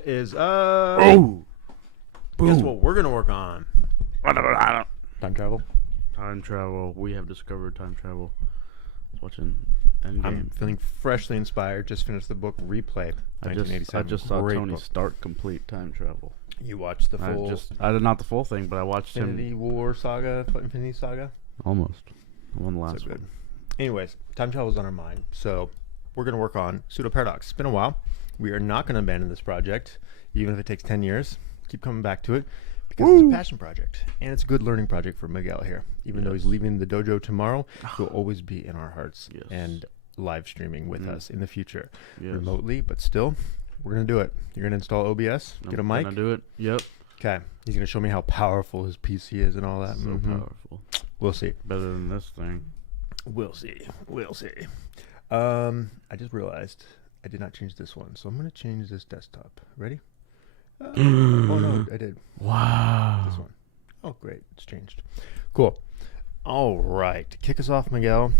What is Oh! Guess what we're gonna work on? Time travel. Time travel. We have discovered time travel. I was watching Endgame. I'm feeling freshly inspired. Just finished the book Replay. I 1987. just saw Great Tony book. Stark complete time travel. You watched the full I did not the full thing, but I watched Infinity him War saga, Infinity Saga. almost. I won the last So good. one. Anyways, time travel is on our mind, so we're going to work on Pseudo Paradox. It's been a while. We are not going to abandon this project, even if it takes 10 years. Keep coming back to it because it's a passion project, and it's a good learning project for Miguel here. Even though he's leaving the dojo tomorrow, he'll always be in our hearts and live streaming with us in the future, remotely, but still, we're going to do it. You're going to install OBS, get a mic. Gonna do it. Yep. Okay. He's going to show me how powerful his PC is and all that. So powerful. We'll see. Better than this thing. We'll see. We'll see. I just realized I did not change this one, so I'm going to change this desktop. Ready? Oh, no, I did. Wow. This one. Oh, great. It's changed. Cool. All right. To kick us off, Miguel,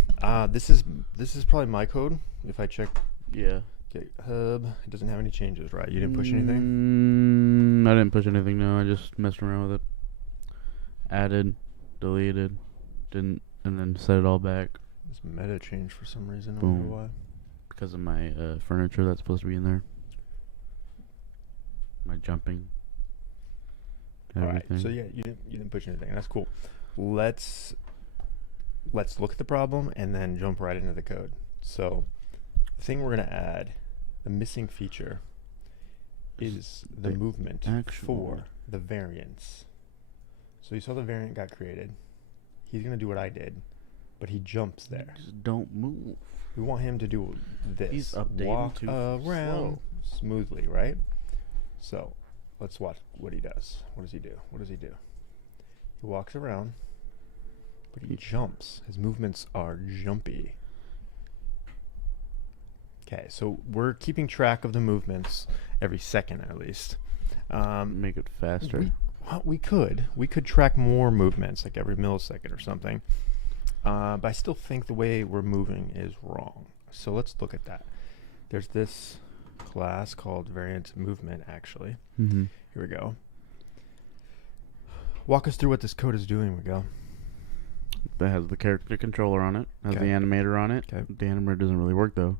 this is probably my code. If I check GitHub, it doesn't have any changes, right? You didn't push anything? I didn't push anything, no. I just messed around with it. Added, deleted, didn't, and then set it all back. This meta changed for some reason. I Boom. don't know why. Because of my furniture that's supposed to be in there. My jumping. All right. Everything. So yeah, you didn't push anything. That's cool. Let's look at the problem and then jump right into the code. So the thing we're gonna add, the missing feature, is the movement for the variance. So you saw the variant got created. He's gonna do what I did, but he jumps there. Just don't move. We want him to do this. He's updating walk too around smoothly, right? So let's watch what he does. What does he do? What does he do? He walks around, but he jumps. His movements are jumpy. Okay, so we're keeping track of the movements every second at least. Make it faster. We could track more movements, like every millisecond or something. But I still think the way we're moving is wrong. So let's look at that. There's this class called variant movement, actually. Mm-hmm. Here we go. Walk us through what this code is doing, Miguel. That has the character controller on it. Has the animator on it. Okay. The animator doesn't really work though,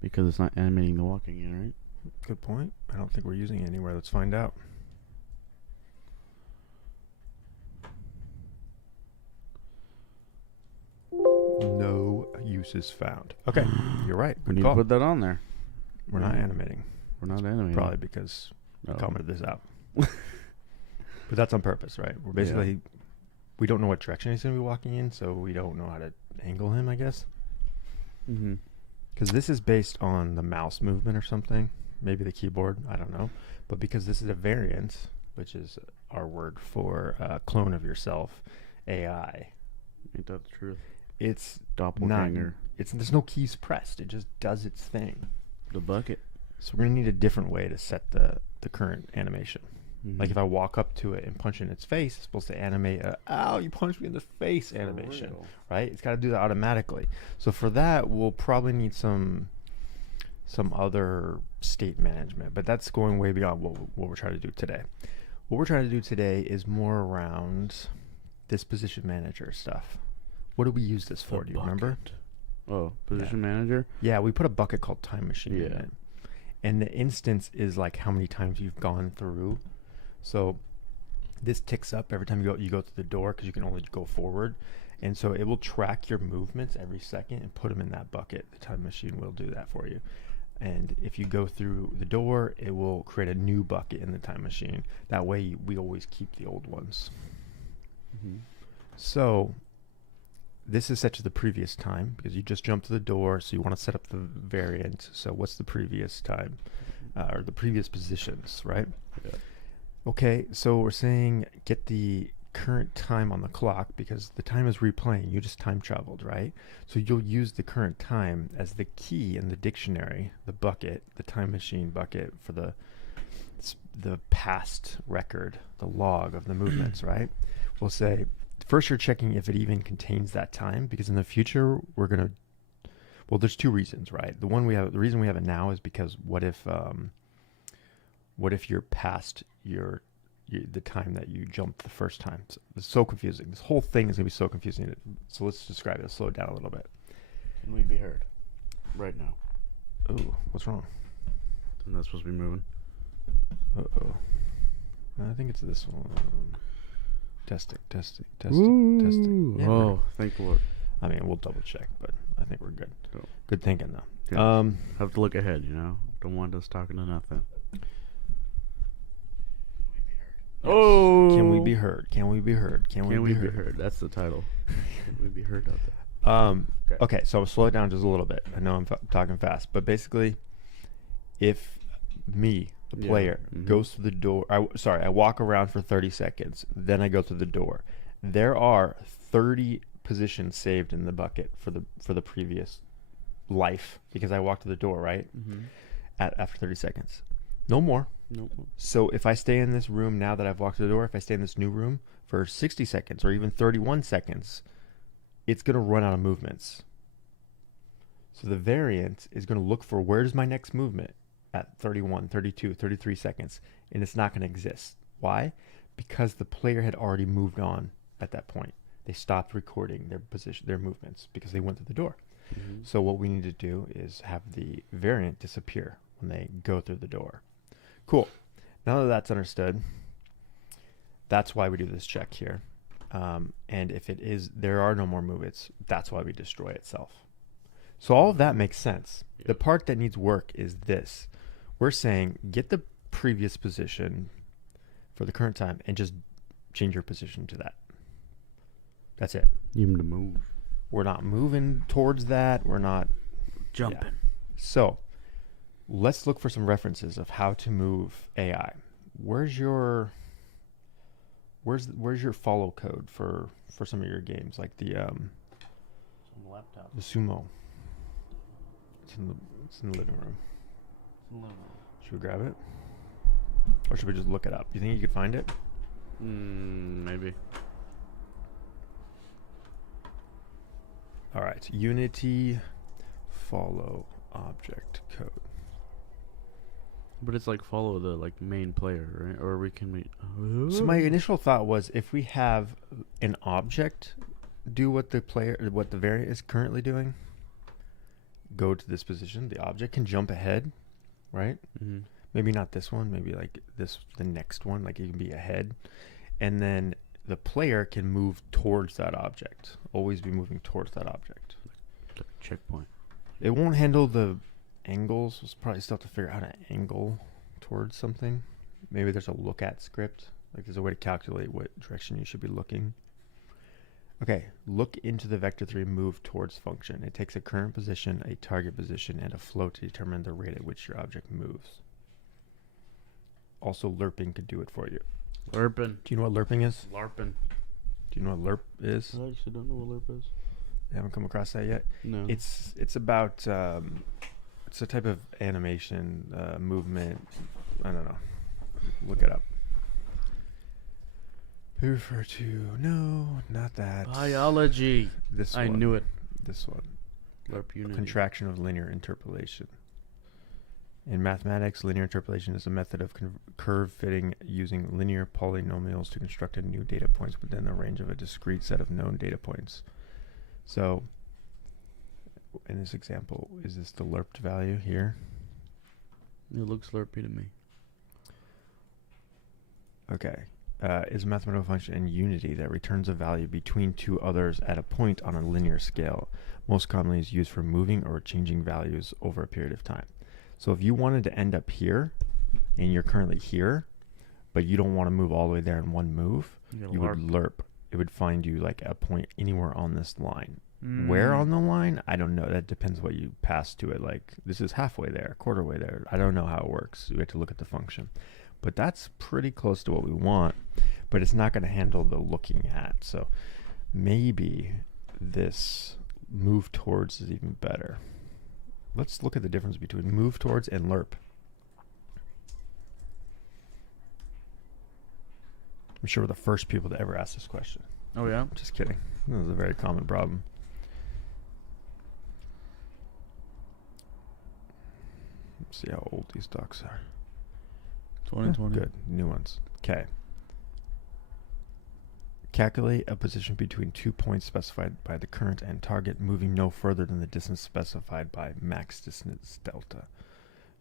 because it's not animating the walking yet, right? Good point. I don't think we're using it anywhere. Let's find out. No uses found. Okay, you're right. We Good need call. to put that on there. We're not animating. We're not animating. Probably because No. I commented this out. But that's on purpose, right? We're basically, we don't know what direction he's going to be walking in, so we don't know how to angle him, I guess. Mm-hmm. Because this is based on the mouse movement or something. Maybe the keyboard. I don't know. But because this is a variant, which is our word for clone of yourself, AI. Ain't that the truth? It's Doppelganger. There's no keys pressed. It just does its thing. The bucket. So we're going to need a different way to set the current animation. Mm-hmm. Like if I walk up to it and punch in its face, it's supposed to animate a, ow, you punched me in the face animation, right? It's got to do that automatically. So for that, we'll probably need some other state management, but that's going way beyond what we're trying to do today. What we're trying to do today is more around this position manager stuff. What do we use this for? Do you remember? Oh, position manager? Yeah, we put a bucket called time machine in Yeah. it. And the instance is like how many times you've gone through. So this ticks up every time you go through the door because you can only go forward. And so it will track your movements every second and put them in that bucket. The time machine will do that for you. And if you go through the door, it will create a new bucket in the time machine. That way we always keep the old ones. Mm-hmm. So this is set to the previous time because you just jumped to the door, so you want to set up the variant. So what's the previous time or the previous positions, right? Yeah. Okay, so we're saying get the current time on the clock because the time is replaying. You just time traveled, right? So you'll use the current time as the key in the dictionary, the bucket, the time machine bucket for the past record, the log of the movements, right? We'll say first you're checking if it even contains that time because in the future we're going to, well, there's two reasons, right? The reason we have it now is because what if What if you're past the time that you jumped the first time? It's so confusing. This whole thing is going to be so confusing. So let's describe it. Slow it down a little bit. Can we be heard right now? Ooh, what's wrong? Isn't that supposed to be moving? Uh-oh. I think it's this one. Testing. Ooh. Yeah, oh, thank the Lord. I mean, we'll double check, but I think we're good. Cool. Good thinking, though. Yeah. Have to look ahead, you know? Don't want us talking to nothing. Yes. Oh! Can we be heard? Can we be heard? Can we be heard? That's the title. Can we be heard out there? Okay, so I'll slow it down just a little bit. I know I'm talking fast, but basically, if me, the player, goes through the door, I walk around for 30 seconds, then I go through the door. There are 30 positions saved in the bucket for the previous life because I walked to the door, right? After 30 seconds. No more. Nope. So if I stay in this room now that I've walked to the door, if I stay in this new room for 60 seconds or even 31 seconds, it's going to run out of movements. So the variant is going to look for where's my next movement at 31, 32, 33 seconds, and it's not going to exist. Why? Because the player had already moved on at that point. They stopped recording their movements because they went through the door. So what we need to do is have the variant disappear when they go through the door. Cool. Now that that's understood, that's why we do this check here. And if there are no more movements, that's why we destroy itself. So all of that makes sense. Yeah. The part that needs work is this. We're saying get the previous position for the current time and just change your position to that. That's it. Need him to move. We're not moving towards that. We're not jumping. Yeah. So let's look for some references of how to move AI. Where's your follow code for some of your games, like the laptop, the Sumo? It's in the living room. Should we grab it, or should we just look it up? You think you could find it? Maybe. All right, Unity follow object code. But it's like follow the main player, right? Or we can meet. So my initial thought was if we have an object do what the variant is currently doing, go to this position, the object can jump ahead, right? Maybe not this one, maybe like the next one, like it can be ahead, and then the player can move towards that object. Always be moving towards that object. Like a checkpoint. It won't handle the angles. We'll probably still have to figure out how to angle towards something. Maybe there's a look at script. Like there's a way to calculate what direction you should be looking. Okay, look into the vector3 move towards function. It takes a current position, a target position, and a float to determine the rate at which your object moves. Also, lerping could do it for you. Lerping. Do you know what lerping is? Larping. Do you know what lerp is? I actually don't know what lerp is. You haven't come across that yet? No. It's about it's a type of animation movement. I don't know. Look it up. Refer to not that. Biology. This I one. knew it. This one. Lerp unity. Contraction of linear interpolation. In mathematics, linear interpolation is a method of curve fitting using linear polynomials to construct a new data points within the range of a discrete set of known data points. So, in this example, is this the lerped value here? It looks lerpy to me. Okay. Is a mathematical function in unity that returns a value between two others at a point on a linear scale. Most commonly is used for moving or changing values over a period of time. So if you wanted to end up here, and you're currently here, but you don't want to move all the way there in one move, you would lerp. It would find you like a point anywhere on this line. Where on the line? I don't know. That depends what you pass to it. Like this is halfway there, quarter way there. I don't know how it works. We have to look at the function. But that's pretty close to what we want, but it's not going to handle the looking at. So maybe this move towards is even better. Let's look at the difference between move towards and lerp. I'm sure we're the first people to ever ask this question. Oh, yeah? Just kidding. This is a very common problem. Let's see how old these docs are. 2020. Good. New ones. Okay. Calculate a position between 2 points specified by the current and target, moving no further than the distance specified by max distance delta.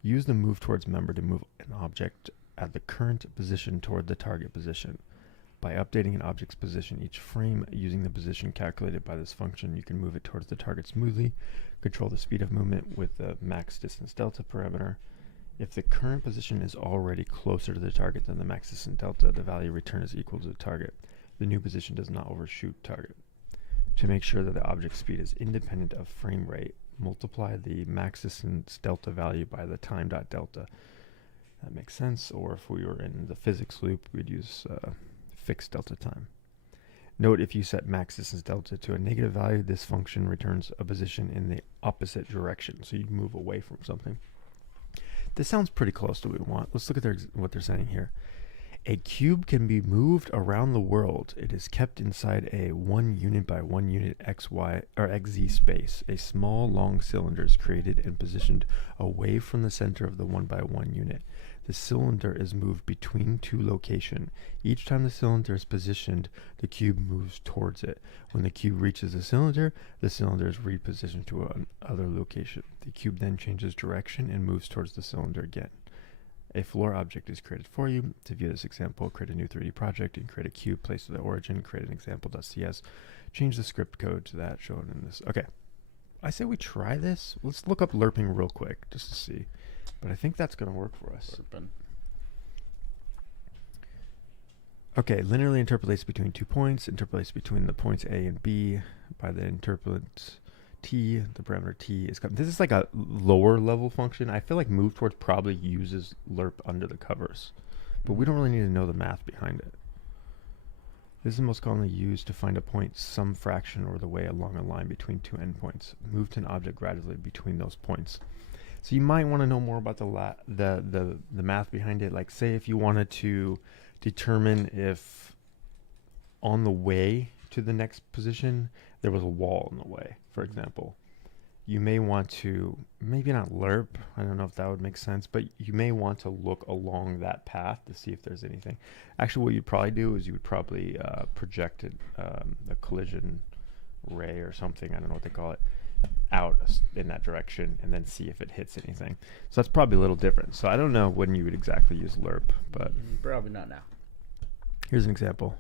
Use the move towards member to move an object at the current position toward the target position. By updating an object's position each frame using the position calculated by this function, you can move it towards the target smoothly, control the speed of movement with the max distance delta parameter. If the current position is already closer to the target than the max distance delta, the value returned is equal to the target. The new position does not overshoot target. To make sure that the object speed is independent of frame rate, multiply the max distance delta value by the time dot delta. That makes sense. Or if we were in the physics loop, we'd use fixed delta time. Note, if you set max distance delta to a negative value, this function returns a position in the opposite direction. So you'd move away from something. This sounds pretty close to what we want. Let's look at what they're saying here. A cube can be moved around the world. It is kept inside a 1 unit by 1 unit XY or XZ space. A small long cylinder is created and positioned away from the center of the 1 by 1 unit. The cylinder is moved between two locations. Each time the cylinder is positioned, the cube moves towards it. When the cube reaches the cylinder is repositioned to another location. The cube then changes direction and moves towards the cylinder again. A floor object is created for you. To view this example, create a new 3D project and create a cube, place the origin, create an example.cs, change the script code to that shown in this. Okay, I say we try this. Let's look up lerping real quick just to see. But I think that's going to work for us. Lerping. Okay, linearly interpolates between 2 points, interpolates between the points A and B by the interpolant T, the parameter T is this is like a lower level function. I feel like move towards probably uses lerp under the covers, but we don't really need to know the math behind it. This is most commonly used to find a point some fraction or the way along a line between two endpoints. Move to an object gradually between those points. So you might want to know more about the math behind it. Like, say if you wanted to determine if on the way to the next position there was a wall in the way, for example, you may want to, maybe not lerp, I don't know if that would make sense, but you may want to look along that path to see if there's anything. Actually, what you'd probably do is you would probably project a collision ray or something, I don't know what they call it, out in that direction and then see if it hits anything. So that's probably a little different. So I don't know when you would exactly use lerp, but Probably not now. here's an example.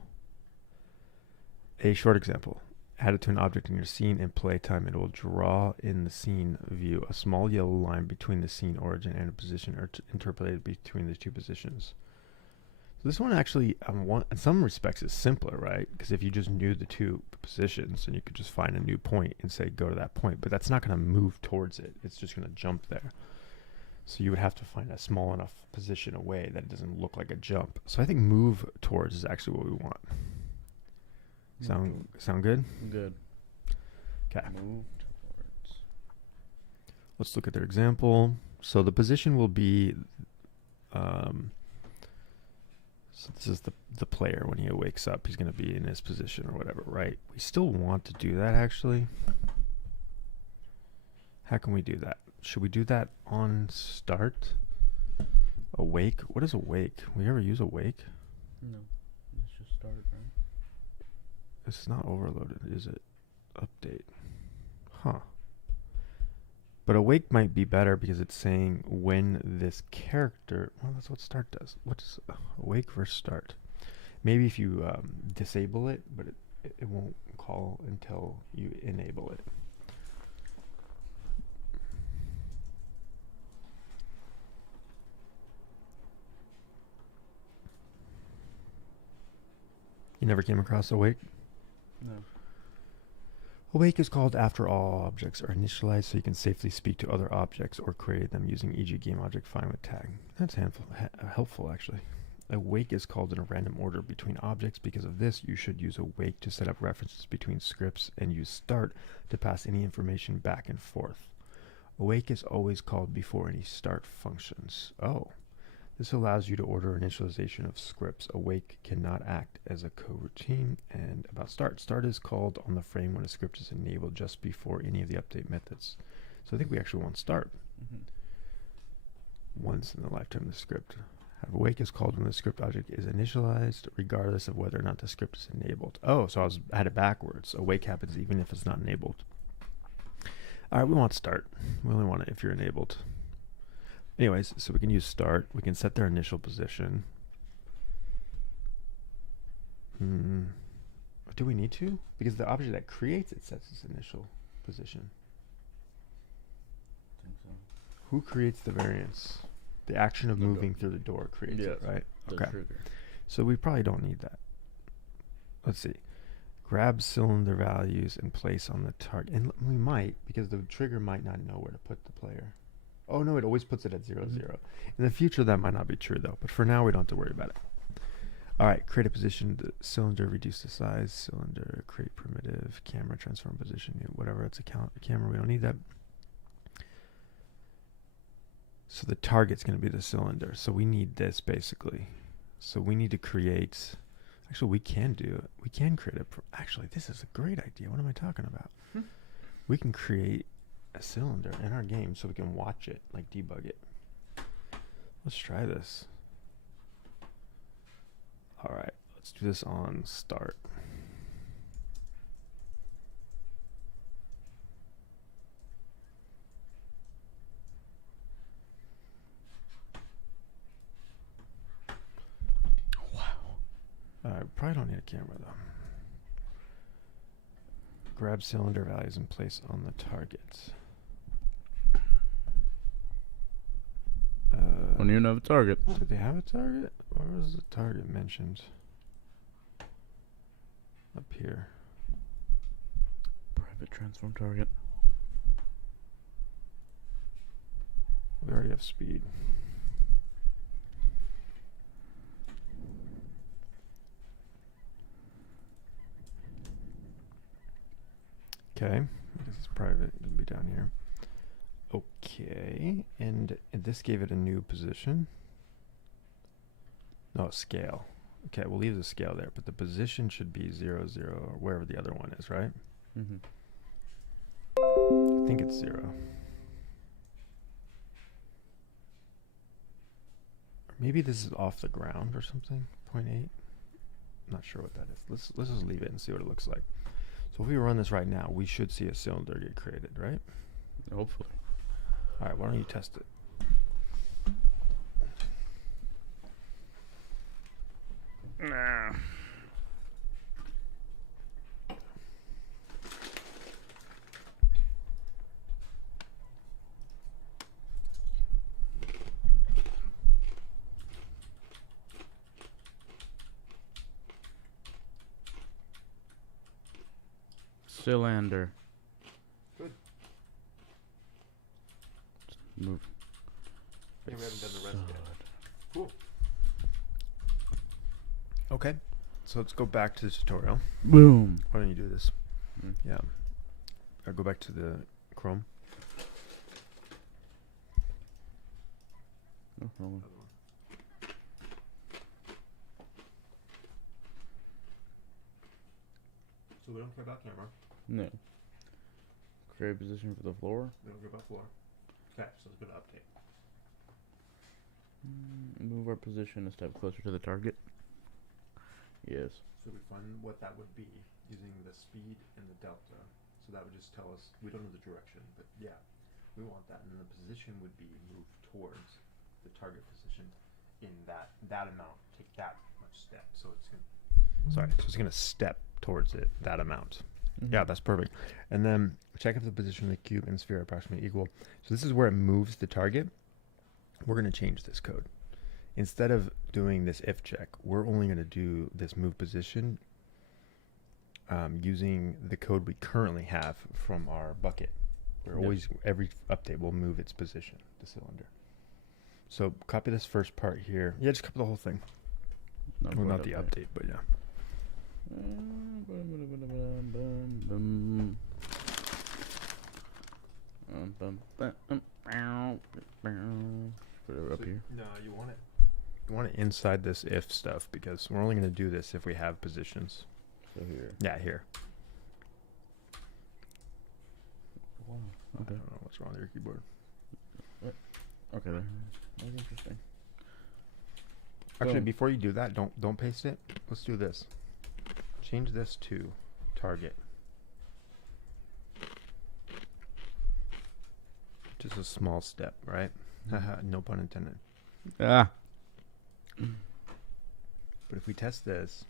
A short example. Add it to an object in your scene. In playtime, it will draw in the scene view a small yellow line between the scene origin and a position interpolated between the two positions. So this one actually, in some respects, is simpler, right? Because if you just knew the two positions, then you could just find a new point and say, go to that point. But that's not going to move towards it. It's just going to jump there. So you would have to find a small enough position away that it doesn't look like a jump. So I think move towards is actually what we want. Sound good? Good. Okay. Move towards. Let's look at their example. So the position will be, so this is the player when he wakes up. He's going to be in his position or whatever, right? We still want to do that, actually. How can we do that? Should we do that on start? Awake? What is awake? We ever use awake? No. Let's just start, right? It's not overloaded, is it? Update. Huh. But awake might be better because it's saying when this character... Well, that's what start does. What is awake versus start? Maybe if you disable it, but it won't call until you enable it. You never came across awake? No. Awake is called after all objects are initialized, so you can safely speak to other objects or create them using e.g. game object find with tag. That's helpful, actually. Awake is called in a random order between objects. Because of this, you should use awake to set up references between scripts and use start to pass any information back and forth. Awake is always called before any start functions. Oh. This allows you to order initialization of scripts. Awake cannot act as a coroutine. And about start. Start is called on the frame when a script is enabled just before any of the update methods. So I think we actually want start. Mm-hmm. Once in the lifetime of the script. Awake is called when the script object is initialized, regardless of whether or not the script is enabled. Oh, so I had it backwards. Awake happens even if it's not enabled. All right, we want start. We only want it if you're enabled. Anyways, so we can use start. We can set their initial position. Do we need to? Because the object that creates it sets its initial position. I think so. Who creates the variance? The action of moving through the door creates it, right? The Okay. trigger. So we probably don't need that. Let's see. Grab cylinder values and place on the target. And we might, because the trigger might not know where to put the player. Oh, no, it always puts it at 0, 0. In the future, that might not be true, though. But for now, we don't have to worry about it. All right, create a position, the cylinder, reduce the size, cylinder, create primitive, camera, transform position, whatever. It's a camera. We don't need that. So the target's going to be the cylinder. So we need this, basically. So we need to create... Actually, we can do it. We can create a... Actually, this is a great idea. What am I talking about? We can create a cylinder in our game so we can watch it, like debug it. Let's try this. All right, let's do this on start. Wow. Probably don't need a camera though. Grab cylinder values and place on the target. Don't even have a target. Did they have a target? Where was the target mentioned? Up here. Private transform target. We already have speed. Okay, I guess it's private. It'll be down here. Okay, and this gave it a new position. No, scale. Okay, we'll leave the scale there, but the position should be 0, 0, or wherever the other one is, right? Mm-hmm. I think it's 0. Or maybe this is off the ground or something. 0.8. I'm not sure what that is. Let's just leave it and see what it looks like. So if we run this right now, we should see a cylinder get created, right? Hopefully. All right, why don't you test it? Nah. Cylinder. Good. Just move. Yeah, we haven't done the rest yet. Side. Cool. Okay, so let's go back to the tutorial. Boom. Why don't you do this? Mm. Yeah. I'll go back to the Chrome. No problem. So we don't care about camera. No. Create position for the floor. We don't care about floor. Okay, so let's go to update. Move our position a step closer to the target. Yes. So we find what that would be using the speed and the delta. So that would just tell us, we don't know the direction, but yeah, we want that. And then the position would be moved towards the target position in that amount. Take that much step. So it's going to, sorry, so it's going to step towards it, that amount. Yeah, that's perfect. And then check if the position of the cube and sphere are approximately equal. So this is where it moves the target. We're going to change this code. Instead of doing this if check, we're only going to do this move position using the code we currently have from our bucket. We're always, every update will move its position, the cylinder. So copy this first part here. Yeah, just copy the whole thing. Well, not the update, but yeah. Put it up here. No, you want it. You want it inside this if stuff because we're only going to do this if we have positions. So here. Yeah, here. Wow. I Okay. don't know what's wrong with your keyboard. Okay. There. That's interesting. Actually, Boom. before you do that, don't paste it. Let's do this. Change this to target. Just a small step, right? Haha, no pun intended. Ah. But if we test this,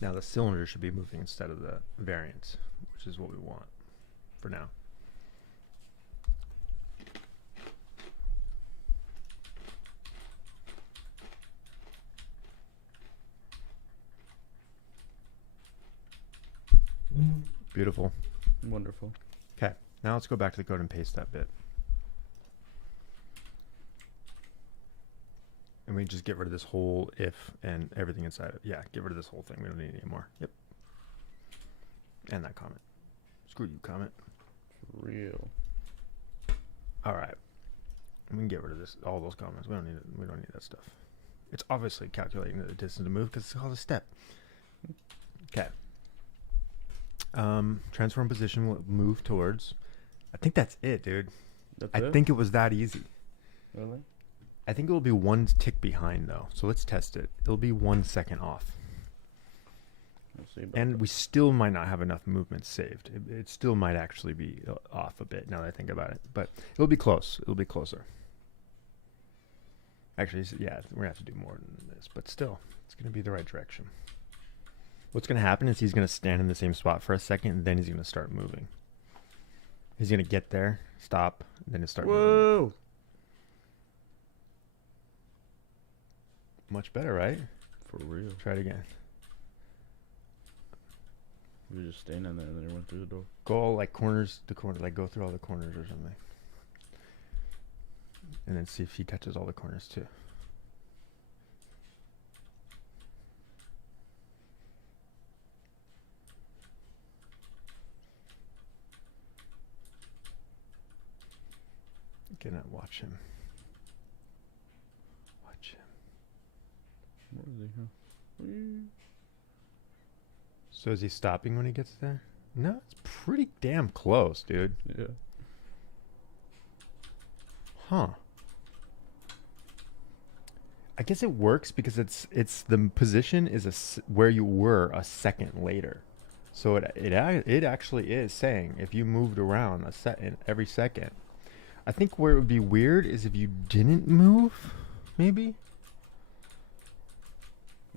now the cylinder should be moving instead of the variance, which is what we want for now. Beautiful. Wonderful. Okay, now let's go back to the code and paste that bit. And we just get rid of this whole if and everything inside it. Yeah, get rid of this whole thing. We don't need it anymore. Yep. And that comment. Screw you, comment. For real. All right. We can get rid of this, all those comments. We don't need it. We don't need that stuff. It's obviously calculating the distance to move because it's called a step. Okay. Transform position will move towards. I think that's it, dude. That's I it? think it was that easy. Really? I think it will be one tick behind though. So let's test it. It'll be 1 second off. Let's see about And that. we still might not have enough movement saved. It still might actually be off a bit now that I think about it. But it'll be close. It'll be closer. Actually, yeah, we're going to have to do more than this. But still, it's going to be the right direction. What's going to happen is he's going to stand in the same spot for a second, and then he's going to start moving. He's going to get there, stop, and then he'll start moving. Whoa! Much better, right? For real. Try it again. We were just standing there and then he went through the door. Go all like corners to corner, like go through all the corners or something. And then see if he touches all the corners too. Gonna watch him. Watch him. Where is he? Huh? So is he stopping when he gets there? No, it's pretty damn close, dude. Yeah. Huh. I guess it works because it's the position is where you were a second later. So it actually is saying if you moved around every second. I think where it would be weird is if you didn't move, maybe.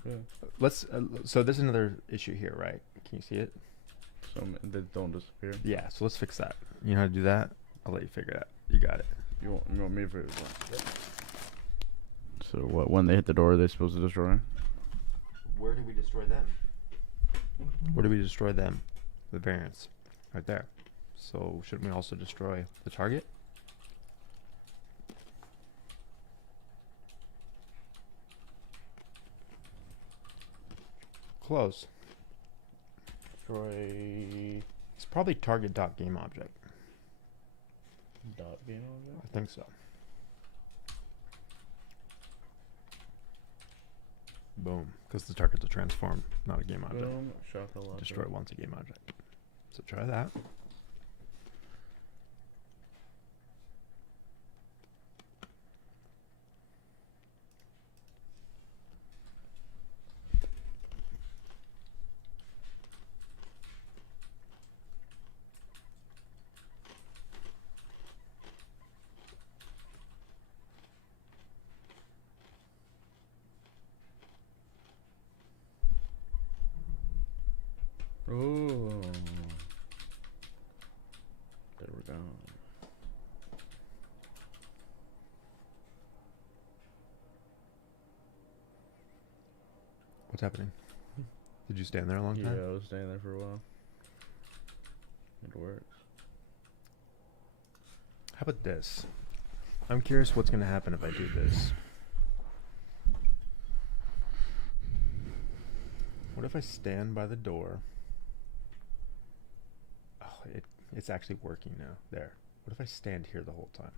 Yeah. Let's. So there's another issue here, right? Can you see it? Some they don't disappear. Yeah. So let's fix that. You know how to do that? I'll let you figure it out. You got it. You want me to figure it out? So what? When they hit the door, are they supposed to destroy? Where do we destroy them? Where do we destroy them? The variance, right there. So shouldn't we also destroy the target? Close. Destroy It's probably target.gameObject. dot game object. I think so. Boom. Because the target's a transform, not a game object. Boom. Chocolate. Destroy once a game object. So try that. Oh. There we go. What's happening? Did you stand there a long Yeah, time? I was staying there for a while. It works. How about this? I'm curious what's going to happen if I do this. What if I stand by the door? Oh, it's actually working now. There. What if I stand here the whole time?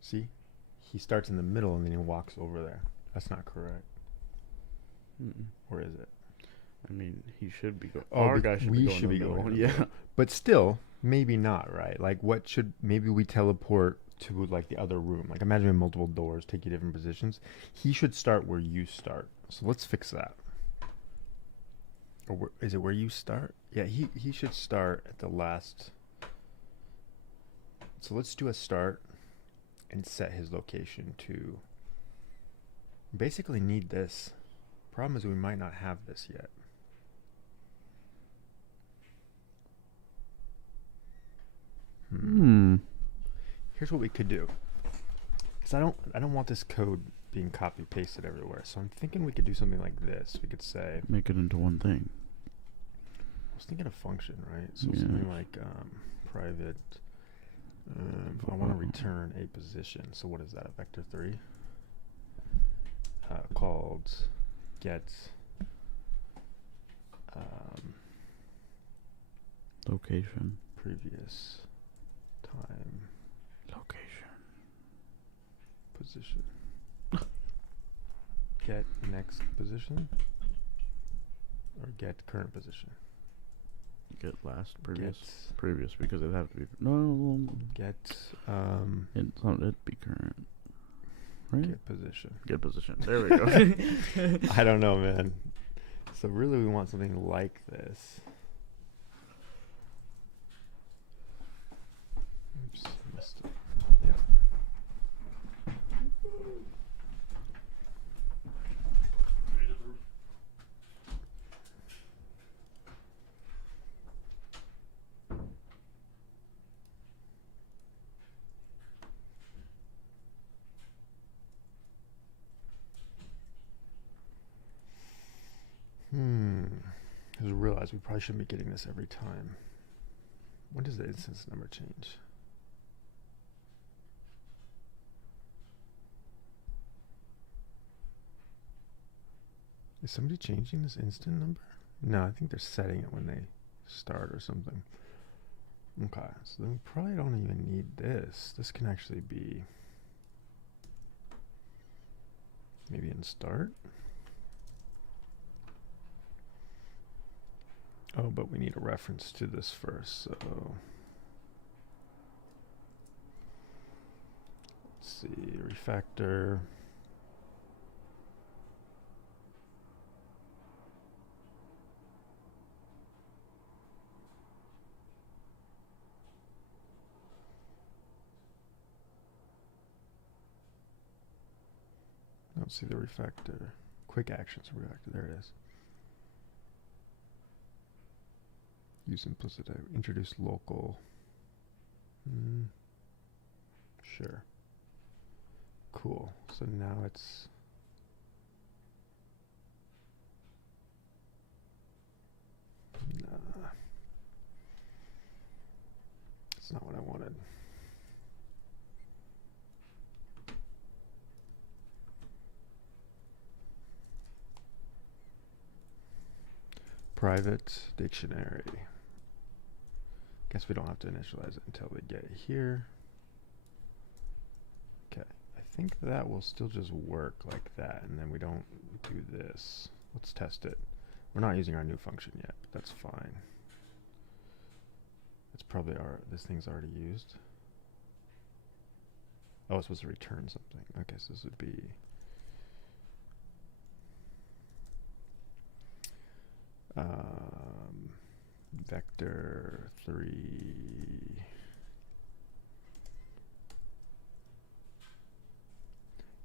See? He starts in the middle and then he walks over there. That's not correct. Mm-mm. Or is it? I mean, he should be going. Oh, Our guy should be we going. should be in the going. middle. in the Yeah. middle. But still, maybe not, right? Like, what should maybe we teleport to like the other room? Like, imagine we have multiple doors, take you different positions. He should start where you start. So let's fix that. Or is it where you start? Yeah, he should start at the last. So let's do a start and set his location to. Basically need this. Problem is we might not have this yet. Here's what we could do. Because I don't want this code being copy pasted everywhere. So I'm thinking we could do something like this. We could say Make it into one thing. I was thinking of function, right? So Yeah. something like private. I want to return a position. So what is that? A vector 3? Called get Location. previous time Location. position. Get next position or get current position. Get last. Previous. Get Previous, because it'd have to be. No. get It'd be current. Right? get position. Get position. There we go. I don't know, man. So really we want something like this. Oops, missed it. Yeah. I just realized we probably shouldn't be getting this every time. When does the instance number change? Is somebody changing this instant number? No, I think they're setting it when they start or something. Okay, so then we probably don't even need this. This can actually be maybe in start. Oh, but we need a reference to this first, so let's see, refactor. I don't see the refactor. Quick actions refactor, there it is. Use implicit type. Introduce local. Sure. Cool. So now it's nah. That's not what I wanted. Private dictionary. Guess we don't have to initialize it until we get here. Okay, I think that will still just work like that, and then we don't do this. Let's test it. We're not using our new function yet, but that's fine. It's probably this thing's already used. Oh, it's supposed to return something. Okay, so this would be vector 3.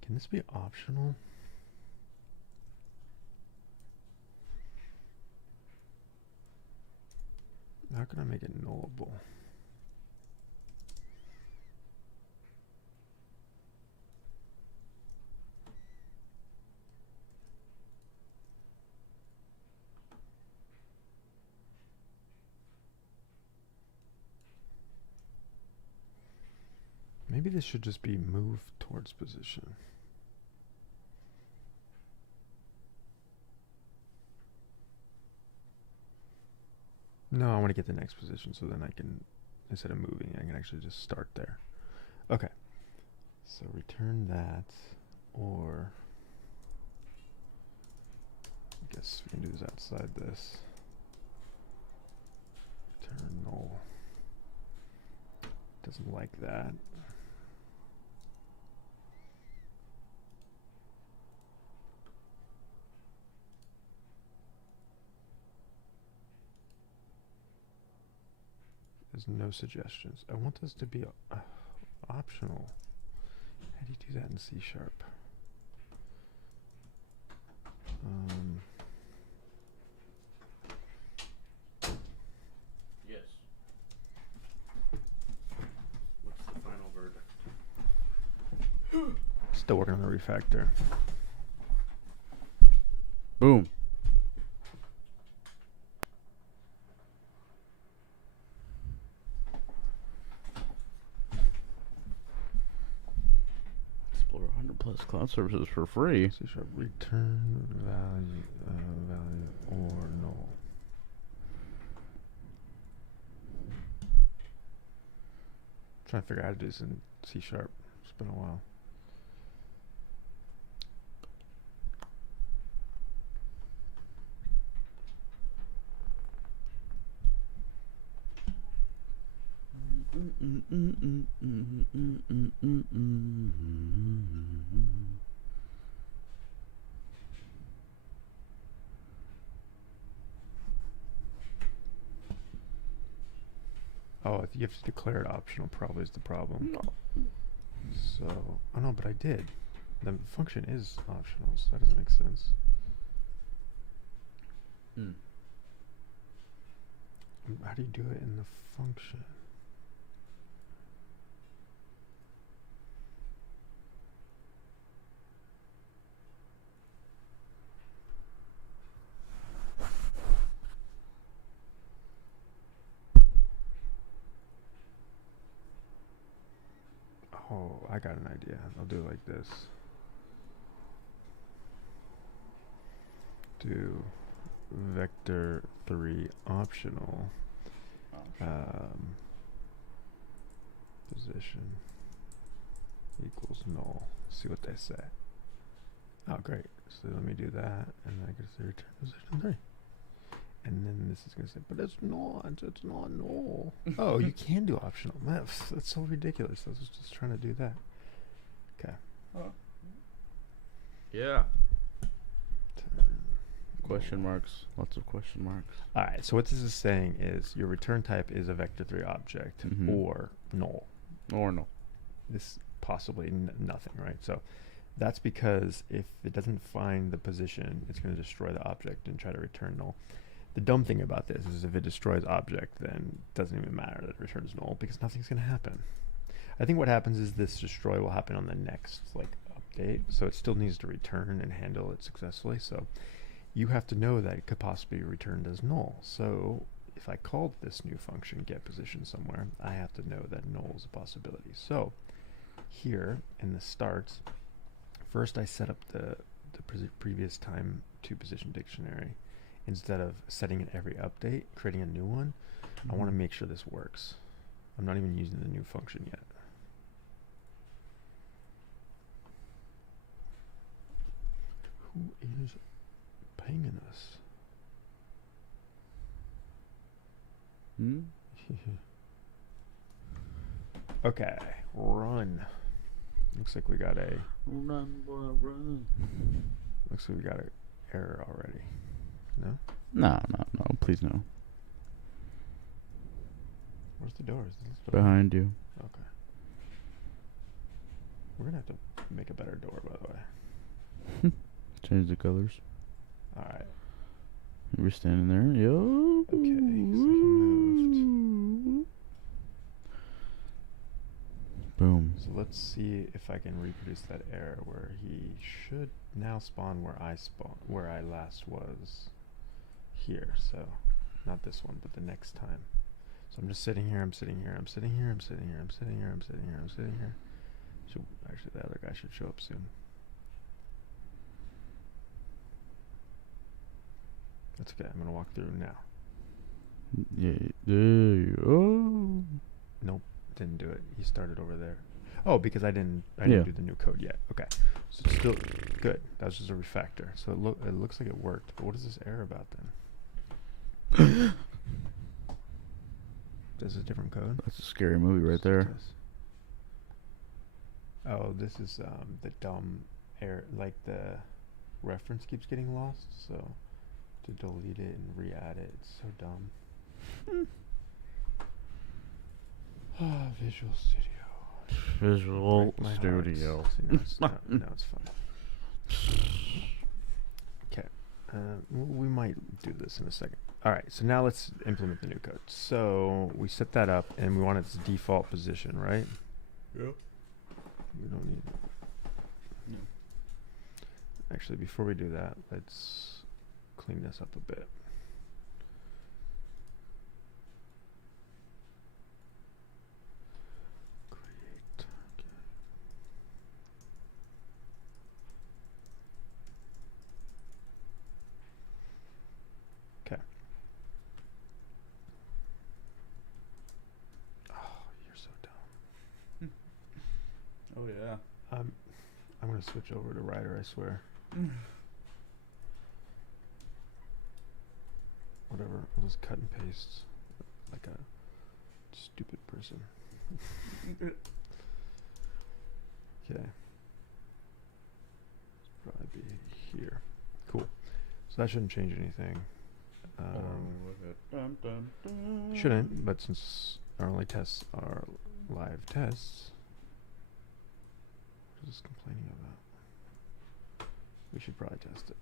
Can this be optional? How can I make it nullable? Maybe this should just be move towards position. No, I want to get the next position so then I can, instead of moving, I can actually just start there. Okay. So return that, or Guess we can do this outside this. Return null. Doesn't like that. There's no suggestions. I want this to be optional. How do you do that in C#? Yes. What's the final verdict? Still working on the refactor. Boom. Explore 100+ cloud services for free. C# return value or null. Trying to figure out how to do this in C#. It's been a while. Oh, you have to declare it optional probably is the problem. No. So, oh no, but I did. The function is optional, so that doesn't make sense. How do you do it in the function? Oh, I got an idea. I'll do it like this. Do vector 3 optional. Position equals null. See what they say. Oh, great. So let me do that, and I get to return position 3. And then this is going to say, but it's not null. Oh, you can do optional. That's so ridiculous. I was just trying to do that. Okay. Yeah. Question marks. Lots of question marks. All right. So what this is saying is your return type is a vector 3 object or null. Or no. This possibly nothing, right? So that's because if it doesn't find the position, it's going to destroy the object and try to return null. The dumb thing about this is if it destroys object, then it doesn't even matter that it returns null because nothing's going to happen. I think what happens is this destroy will happen on the next update, so it still needs to return and handle it successfully. So you have to know that it could possibly be returned as null. So if I called this new function get position somewhere, I have to know that null is a possibility. So here in the starts, first I set up the previous time to position dictionary. Instead of setting it every update, creating a new one, I want to make sure this works. I'm not even using the new function yet. Who is pinging us? Okay, run. Looks like we got a. Run, boy, run. Looks like we got an error already. No? No, please no. Where's the door? Is this door? Behind you. Okay. We're gonna have to make a better door, by the way. Change the colors. Alright. We're standing there. Yo. Okay, so he moved. Boom. So let's see if I can reproduce that error where he should now spawn where I last was here. So not this one, but the next time. So I'm just sitting here, I'm sitting here, I'm sitting here, I'm sitting here, I'm sitting here, I'm sitting here, I'm sitting here. Actually the other guy should show up soon. That's okay, I'm gonna walk through now. Yeah, there you go. Nope, didn't do it. He started over there? Oh, because I didn't do the new code yet. Okay, so it's still good. That was just a refactor. So it looks like it worked. But what is this error about then? This is a different code. That's a scary movie right there. Oh, this is the dumb error. Like the reference keeps getting lost. So to delete it and re-add it, it's so dumb. Visual Studio. Visual Studio. No, it's fine. Okay. We might do this in a second. All right, so now let's implement the new code. So we set that up, and we want its default position, right? Yep. We don't need... No. Actually, before we do that, let's clean this up a bit. Create. Okay. Oh, you're so dumb. Oh yeah. I'm gonna switch over to Writer, I swear. Whatever, I'll just cut and paste like a stupid person. Okay. Probably be here. Cool. So that shouldn't change anything. Shouldn't, but since our only tests are live tests, what is this complaining about? We should probably test it.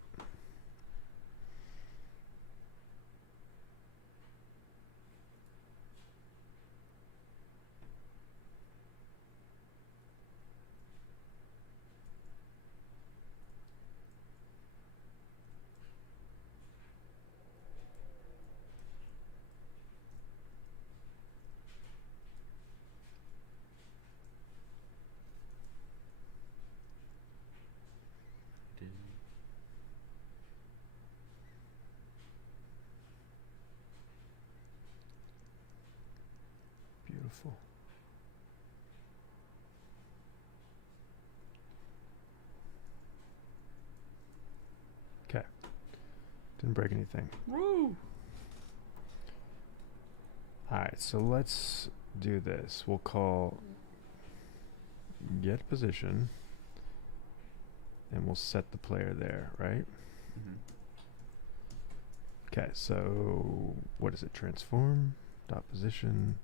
Beautiful. Okay. Didn't break anything. Woo! Alright, so let's do this. We'll call get position, and we'll set the player there, right? Okay, so what is it? Transform dot position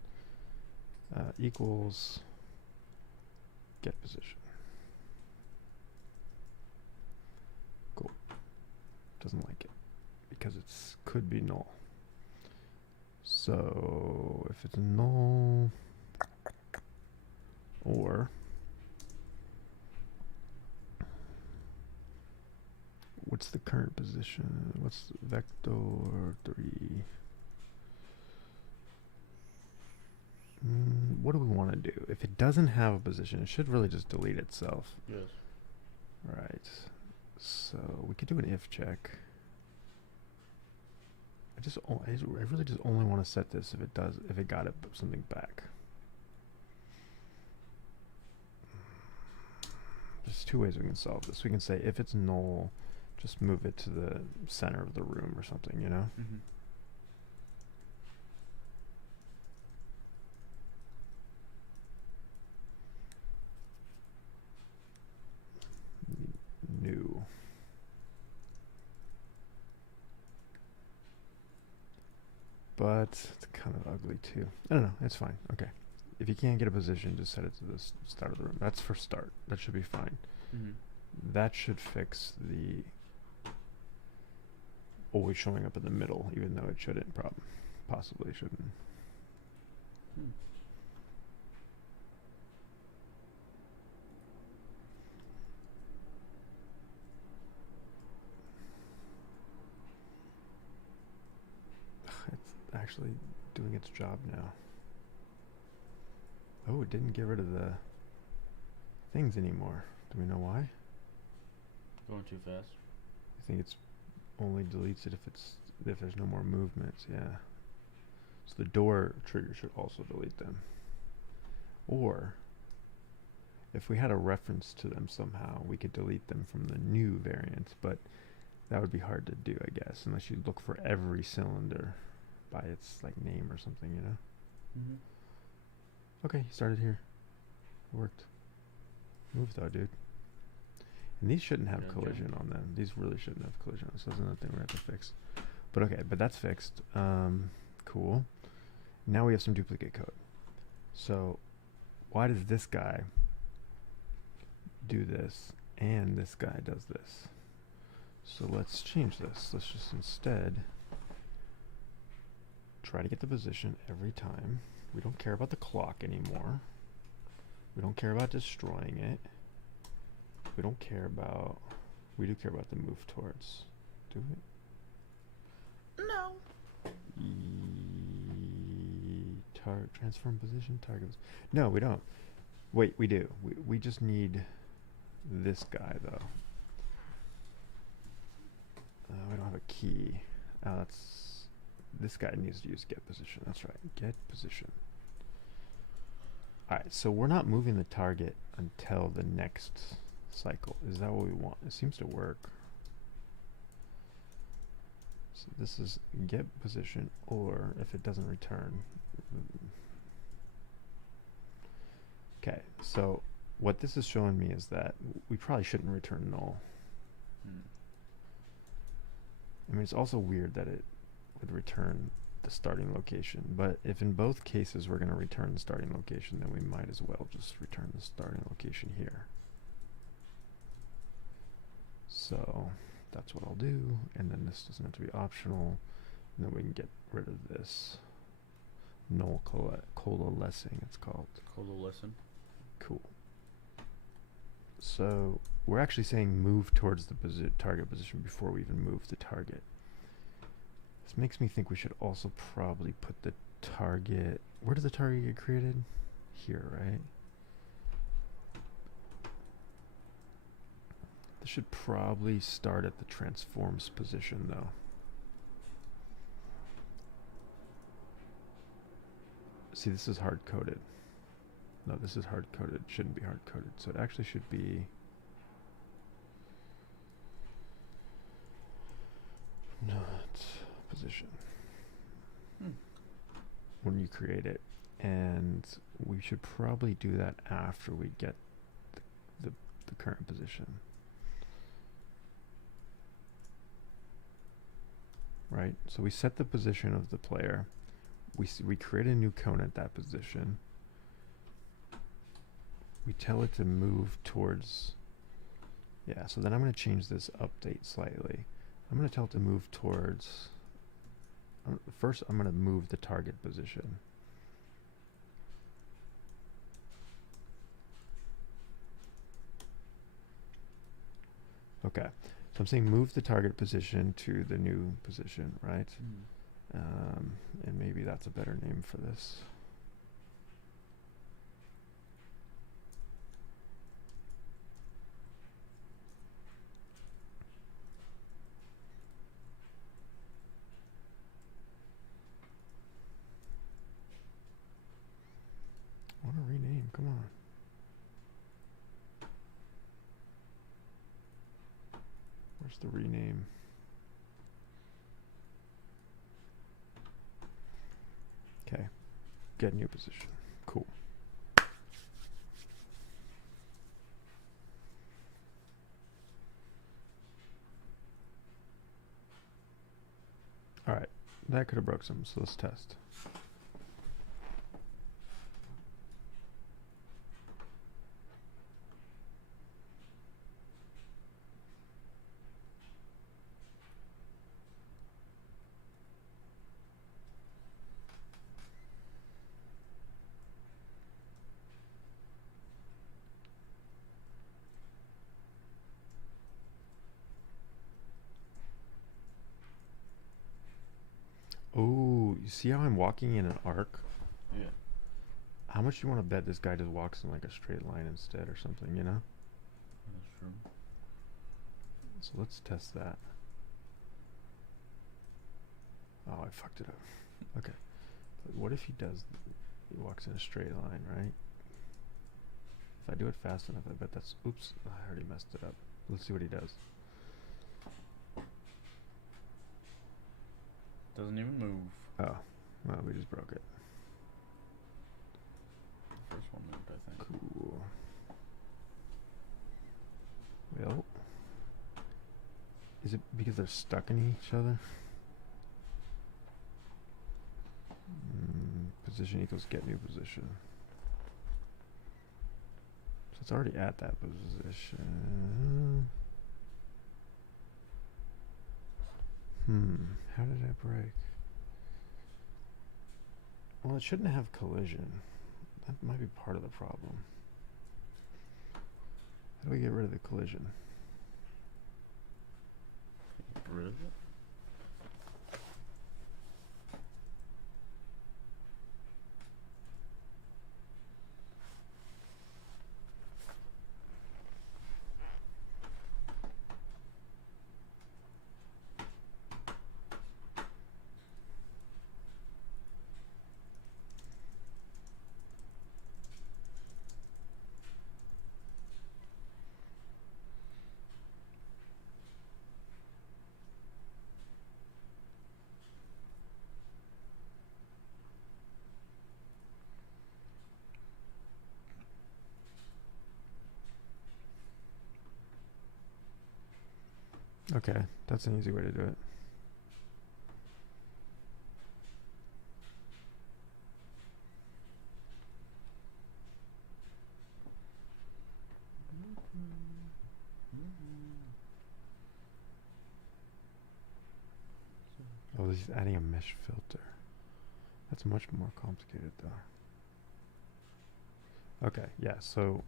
equals get position. Cool. Doesn't like it because it's could be null. So if it's null, or what's the current position? What's vector 3? What do we want to do? If it doesn't have a position, it should really just delete itself. Yes. Right. So we could do an if check. I really just only want to set this if it got something back. There's two ways we can solve this. We can say if it's null, just move it to the center of the room or something, you know? New. But it's kind of ugly too. I don't know. It's fine. Okay. If you can't get a position, just set it to the start of the room. That's for start. That should be fine. That should fix the always showing up in the middle, even though it shouldn't. Possibly shouldn't. It's actually doing its job now. Oh, it didn't get rid of the things anymore. Do we know why? Going too fast. I think it's only deletes it if there's no more movements. Yeah. So the door trigger should also delete them. Or if we had a reference to them somehow, we could delete them from the new variant, but that would be hard to do, I guess, unless you look for every cylinder by its like name or something, you know? Mm-hmm. Okay, he started here. It worked. Move though, dude. And these shouldn't have collision on them. These really shouldn't have collision. So that's another thing we have to fix. But okay, but that's fixed. Cool. Now we have some duplicate code. So why does this guy do this and this guy does this? So let's change this. Let's just instead try to get the position every time. We don't care about the clock anymore. We don't care about destroying it. We don't care about... We do care about the move towards. Do we? No. Transform position, target. No, we don't. Wait, we do. We just need this guy, though. We don't have a key. That's... This guy needs to use get position. That's right. Get position. Alright, so we're not moving the target until the next cycle. Is that what we want? It seems to work. So this is get position, or if it doesn't return. Okay, so what this is showing me is that we probably shouldn't return null. I mean, it's also weird that it would return the starting location, but if in both cases we're going to return the starting location, then we might as well just return the starting location here. So that's what I'll do, and then this doesn't have to be optional, and then we can get rid of this null coalescing, it's called. Coalescing. Cool. So we're actually saying move towards the target position before we even move the target. This makes me think we should also probably put the target... Where does the target get created? Here, right? This should probably start at the transforms position, though. See, this is hard-coded. No, this is hard-coded. It shouldn't be hard-coded. So it actually should be... not position. When you create it. And we should probably do that after we get the current position. Right? So we set the position of the player. We create a new cone at that position. We tell it to move towards... Yeah, so then I'm going to change this update slightly. I'm going to tell it to move towards... First, I'm going to move the target position. Okay, so I'm saying move the target position to the new position, right? And maybe that's a better name for this. I want to rename, come on. Where's the rename? Okay, get new position, cool. All right, that could have broke some, so let's test. Oh, you see how I'm walking in an arc? Yeah. How much do you want to bet this guy just walks in like a straight line instead or something, you know? That's true. So let's test that. Oh, I fucked it up. Okay. But what if he walks in a straight line, right? If I do it fast enough, I bet that's... Oops, I already messed it up. Let's see what he does. Doesn't even move. Oh, well, we just broke it. First one moved, I think. Cool. Well, is it because they're stuck in each other? Position equals get new position. So it's already at that position. How did I break? Well, it shouldn't have collision. That might be part of the problem. How do we get rid of the collision? Get rid of it? Okay, that's an easy way to do it. Oh, he's adding a mesh filter. That's much more complicated though. Okay, yeah, so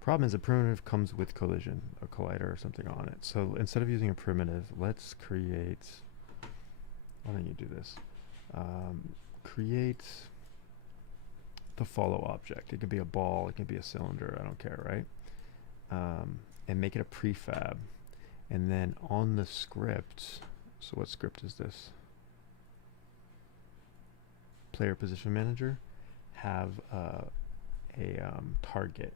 problem is a primitive comes with collision, a collider or something on it. So instead of using a primitive, let's create, why don't you do this? Create the follow object. It could be a ball, it could be a cylinder, I don't care, right? And make it a prefab. And then on the script, so what script is this? Player position manager, have a target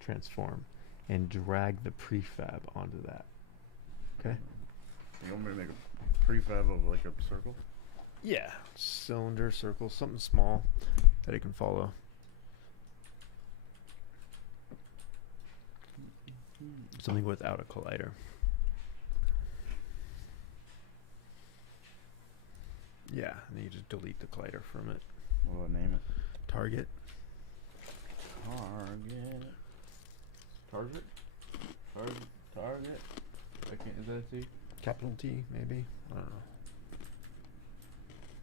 transform and drag the prefab onto that. Okay? You want me to make a prefab of like a circle? Yeah, cylinder, circle, something small that it can follow. Something without a collider. Yeah, and then you just delete the collider from it. What do I name it? Target. Target? Target? I can't, is that a T? Capital T, maybe? I don't know.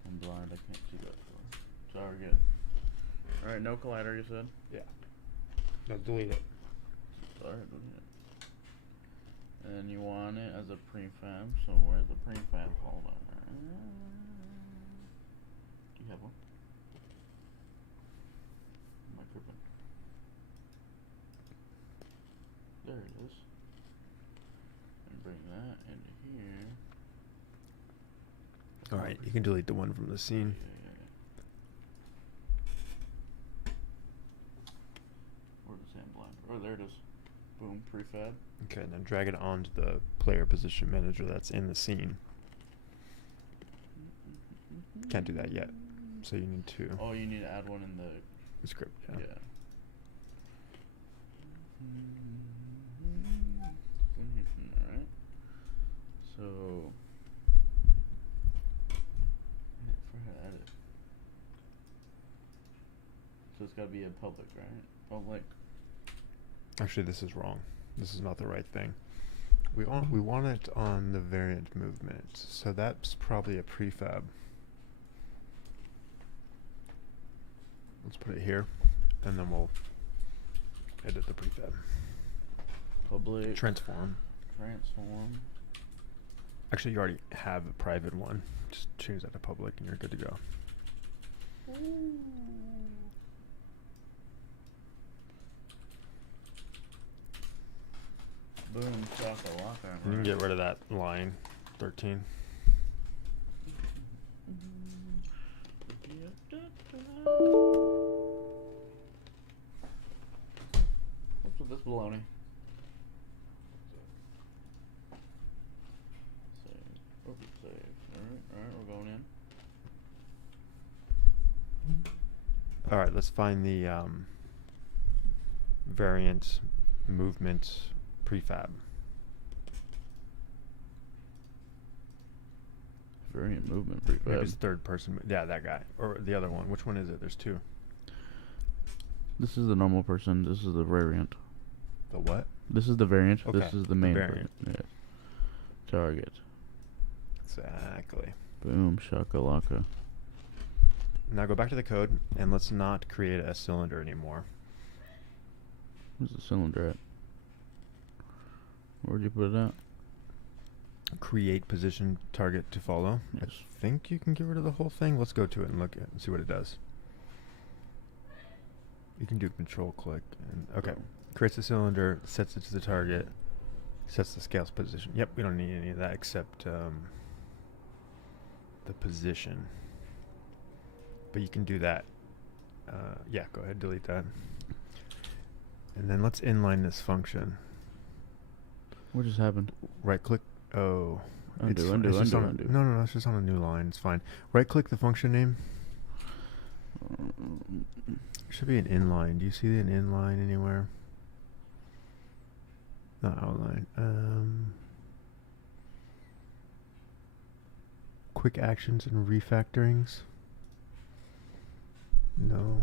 I'm blind, I can't see that. Target. Alright, no collider, you said? Yeah. No, delete it. Sorry, delete it. And you want it as a prefab, so where's the prefab? Hold on. Do you have one? Am I tripping? There it is. And bring that into here. Alright, you can delete the one from the scene. Yeah. Where's the sand blind? Oh, there it is. Boom, prefab. Okay, now drag it onto the player position manager that's in the scene. Can't do that yet, so you need to. Oh, you need to add one in the script, yeah. Alright. So, I forgot to add it. So it's gotta be a public, right? Public. Actually, this is wrong. This is not the right thing. We want it on the variant movement, so that's probably a prefab. Let's put it here, and then we'll edit the prefab. Public. Transform. Transform. Actually, you already have a private one. Just change that to public, and you're good to go. Boom, chaka-laka. You can get rid of that line 13. All right, let's find the variant movement prefab. Variant movement Maybe prefab. it's third person. Yeah, that guy. Or the other one. Which one is it? There's two. This is the normal person. This is the variant. The what? This is the variant. Okay, This is the main variant. Yeah. Target. Exactly. Boom shakalaka. Now go back to the code and let's not create a cylinder anymore. Where's the cylinder at? Where'd you put it at? Create position target to follow. Yes. I think you can get rid of the whole thing. Let's go to it and look at it and see what it does. You can do control click and okay. Creates a cylinder, sets it to the target, sets the scale's position. Yep, we don't need any of that except the position. But you can do that. Yeah, go ahead, delete that. And then let's inline this function. What just happened? Right click. Oh. Undo. No, it's just on a new line. It's fine. Right click the function name. Should be an inline. Do you see an inline anywhere? Not outline. Quick actions and refactorings. No.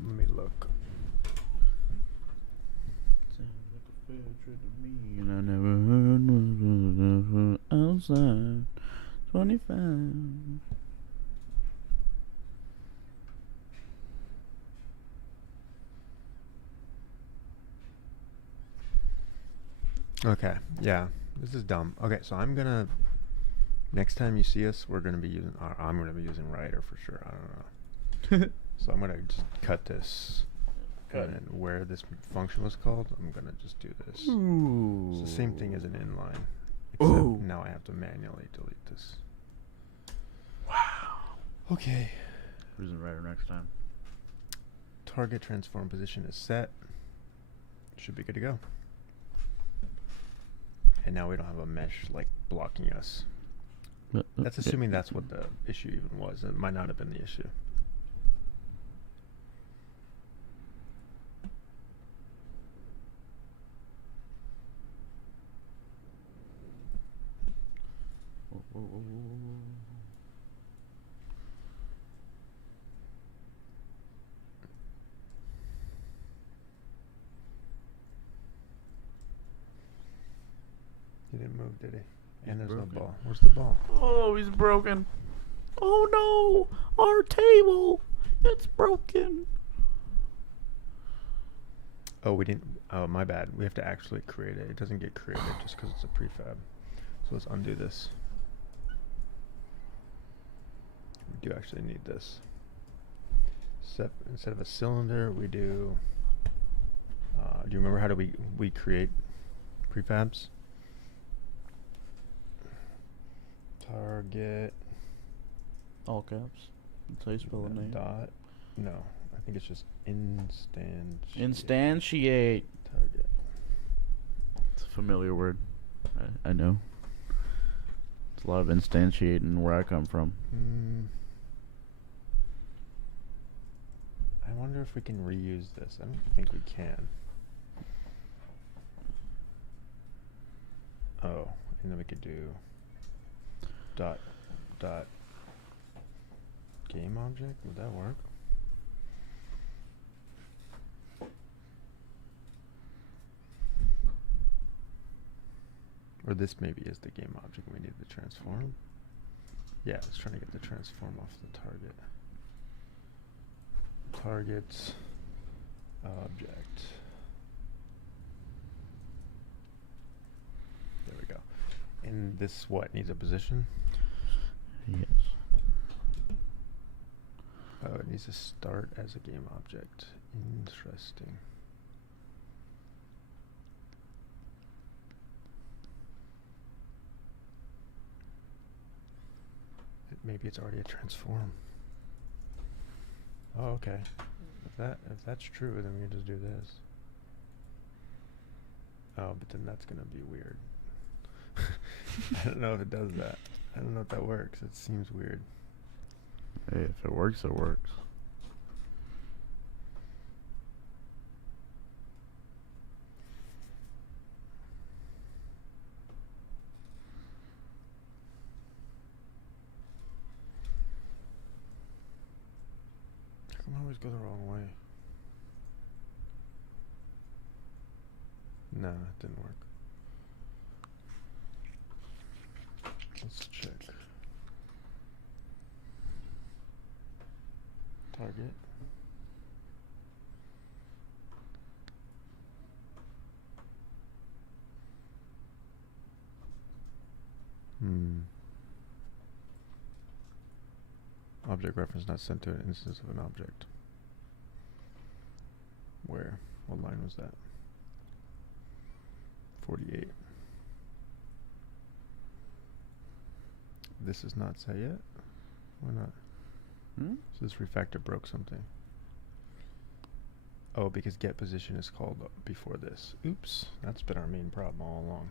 Let me look. And I never heard outside 25. Okay, yeah, this is dumb. Okay, so I'm gonna, next time you see us, we're gonna be using, I'm gonna be using writer for sure, I don't know. So I'm gonna just cut this, and then where this function was called, I'm gonna just do this. Ooh. It's the same thing as an inline, except Ooh. now I have to manually delete this. Wow. Okay. Using writer next time. Target transform position is set. Should be good to go. And now we don't have a mesh like blocking us. That's assuming that's what the issue even was. It might not have been the issue. He didn't move, did he? And there's no ball. Where's the ball? Oh, he's broken. Oh no! Our table! It's broken. Oh, we didn't. Oh, my bad. We have to actually create it. It doesn't get created just because it's a prefab. So let's undo this. We do actually need this. Instead of a cylinder, we do. Do you remember how do we create prefabs? Target. All caps. That's how you spell a name. Dot. No, I think it's just Instantiate. Target. It's a familiar word. I know. It's a lot of instantiating where I come from. I wonder if we can reuse this. I don't think we can. Oh, and then we could do dot game object. Would that work? Or this maybe is the game object we need to transform. Yeah, it's trying to get the transform off the target. Target object. There we go. And this what needs a position? Yes. Oh, it needs to start as a game object. Interesting. Maybe it's already a transform. Oh, okay. If that's true, then we can just do this. Oh, but then that's gonna be weird. I don't know if it does that. I don't know if that works. It seems weird. Hey, if it works, it works. How come I always go the wrong way? Nah, it didn't work. Let's check. Target. Object reference not sent to an instance of an object. Where? What line was that? 48. This is not set yet? Why not? So this refactor broke something. Oh, because get position is called before this. Oops, that's been our main problem all along.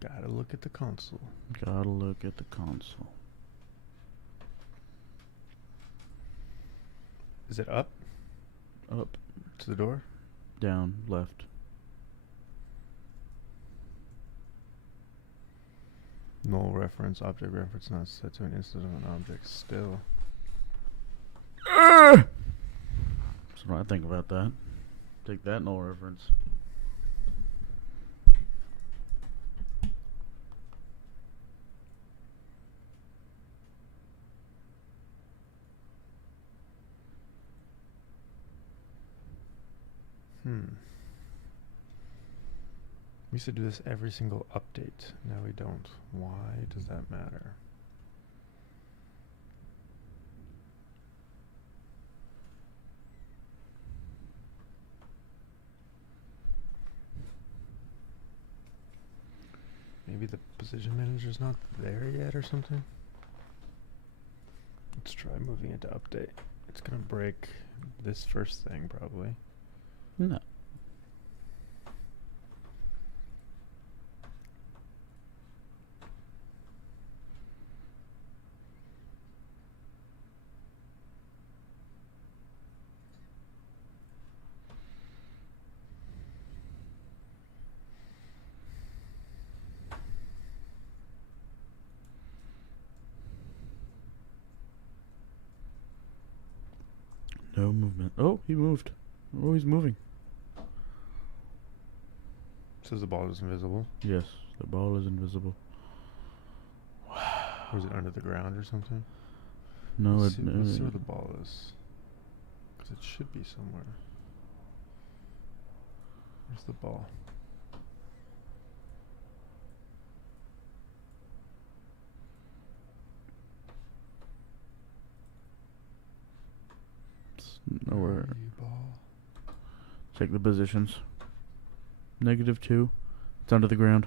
Gotta look at the console. Gotta look at the console. Is it up? Up, To the door? down, left. Null reference, object reference not set to an instance of an object still. So what do I think about that? Take that null reference. We used to do this every single update. Now we don't. Why does that matter? Maybe the position manager's not there yet or something? Let's try moving it to update. It's gonna break this first thing probably. No. No movement. Oh, he moved. Oh, he's moving. Says the ball is invisible. Yes, the ball is invisible. Or is it under the ground or something? No, Let's see where the ball is. Because it should be somewhere. Where's the ball? it's nowhere. Where are you, ball? Check the positions. -2. It's under the ground.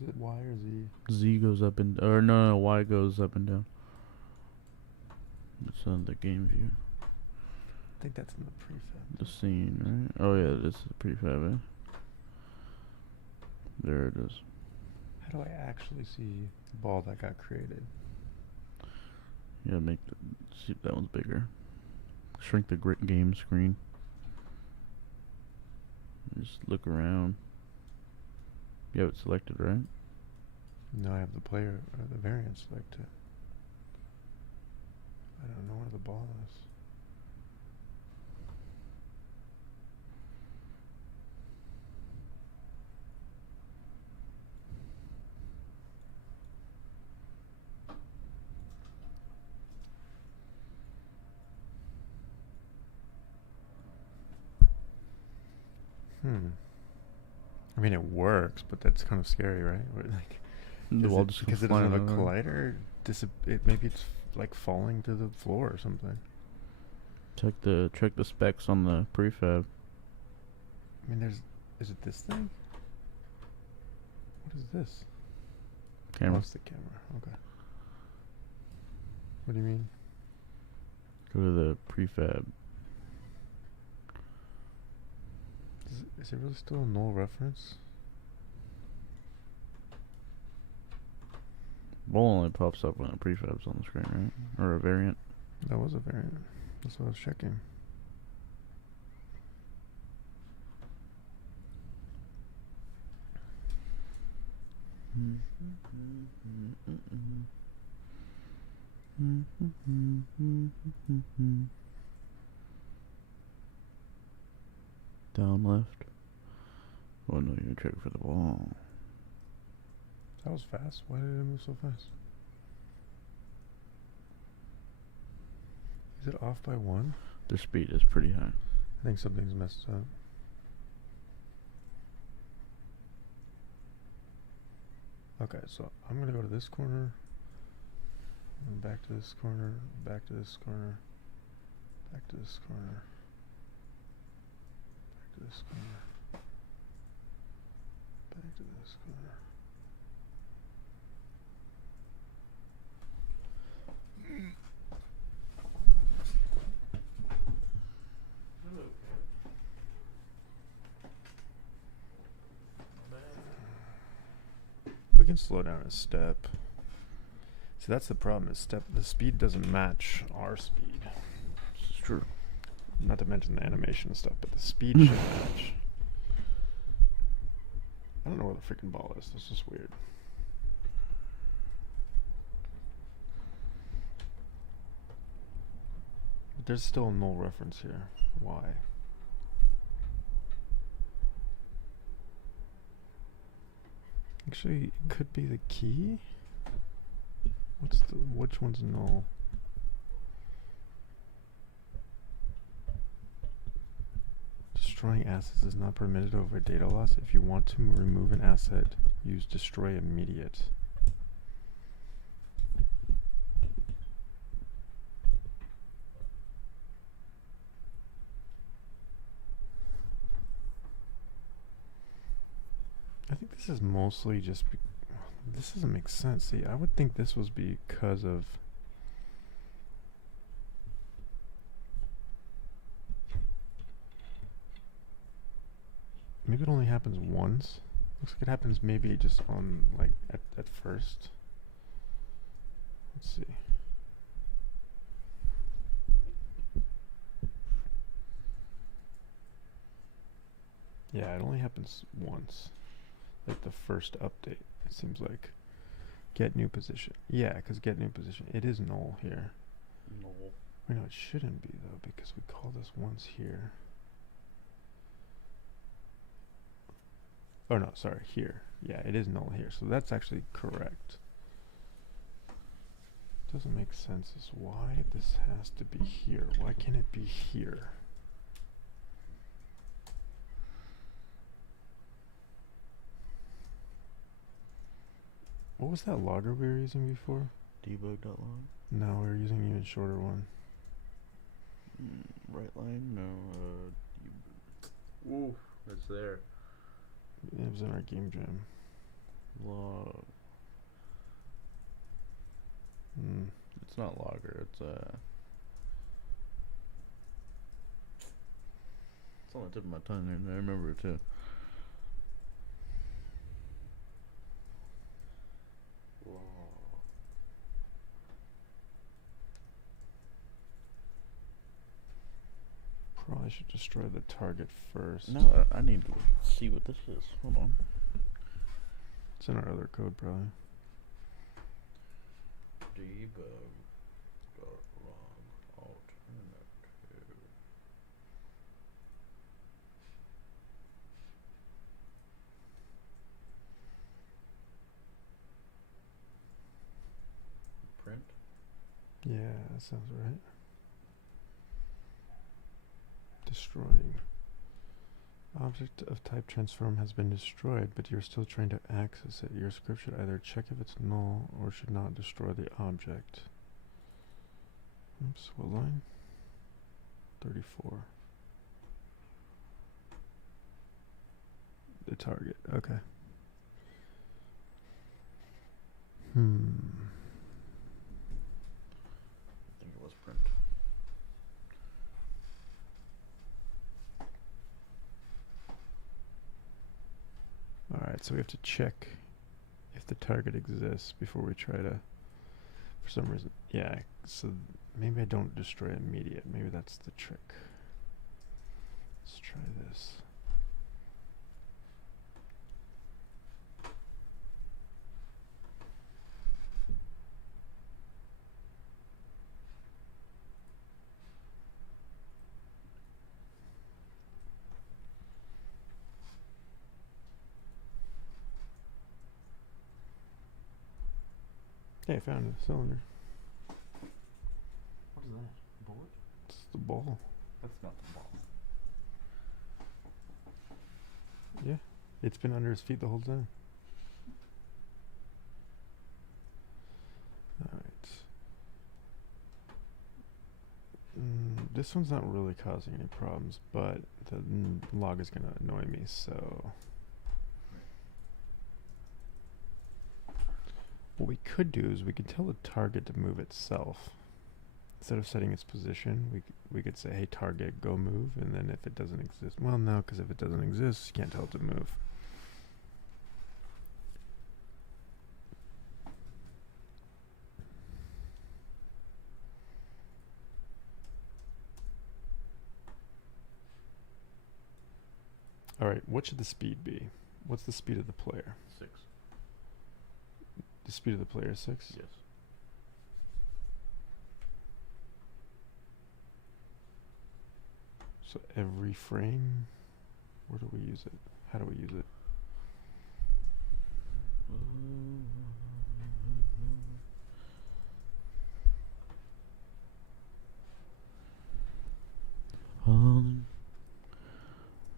Is it Y or Z? Z goes up and no, Y goes up and down. It's on the game view. I think that's in the prefab. The scene, right? Oh yeah, this is prefab. Eh? There it is. How do I actually see the ball that got created? Yeah, see if that one's bigger. Shrink the game screen. Just look around. You have it selected, right? No, I have the player or the variant selected. I don't know where the ball is. I mean, it works, but that's kind of scary, right? Like, The wall just because it doesn't have a collider. Maybe it's like falling to the floor or something. Check the specs on the prefab. I mean, is it this thing? What is this? Camera. Oh, it's the camera. Okay. What do you mean? Go to the prefab. Is it really still a null reference? Bool only pops up when a prefab's on the screen, right? Or a variant. That was a variant. That's what I was checking. Down left. Oh no, you're checking for the ball. That was fast. Why did it move so fast? Is it off by 1? The speed is pretty high. I think something's messed up. Okay, so I'm gonna go to this corner, and back to this corner, back to this corner, back to this corner, back to this corner, back to this corner. We can slow down a step. See, that's the problem. Is the speed doesn't match our speed. It's true. Not to mention the animation and stuff, but the speed should match. I don't know where the freaking ball is. This is weird. But there's still a null reference here. Why? Actually, it could be the key. Which one's null? Destroying assets is not permitted over data loss. If you want to remove an asset, use destroy immediate. I think this is mostly just this doesn't make sense. See, I would think this was because of maybe it only happens once. Looks like it happens maybe just on like at first. Let's see. Yeah, it only happens once. Like the first update, it seems like. Get new position. Yeah, because get new position. It is null here. Null. Wait, no, it shouldn't be though, because we call this once here. Oh no, sorry, here. Yeah, it is null here, so that's actually correct. Doesn't make sense as why this has to be here. Why can't it be here? What was that logger we were using before? Debug.log. No, we were using an even shorter one. Right line? No. Ooh, that's there. It was in our game jam. Log. It's not logger. It's on the tip of my tongue, and I remember it too. Probably should destroy the target first. No, I need to see what this is. Hold on. It's in our other code, probably. Debug.log alternative. Print. Yeah, that sounds right. Destroying. Object of type transform has been destroyed, but you're still trying to access it. Your script should either check if it's null or should not destroy the object. Oops, what line? 34. The target, okay. I think it was print. Alright, so we have to check if the target exists before we try to, for some reason, yeah, so maybe I don't destroy immediate. Maybe that's the trick. Let's try this. Hey, I found a cylinder. What is that? Bullet? It's the ball. That's not the ball. Yeah, it's been under his feet the whole time. Alright. This one's not really causing any problems, but the log is going to annoy me, so... What we could do is we could tell the target to move itself. Instead of setting its position, we could say, hey, target, go move, and then if it doesn't exist... Well, no, because if it doesn't exist, you can't tell it to move. Alright, what should the speed be? What's the speed of the player? 6. The speed of the player is 6? Yes. So every frame, where do we use it? How do we use it?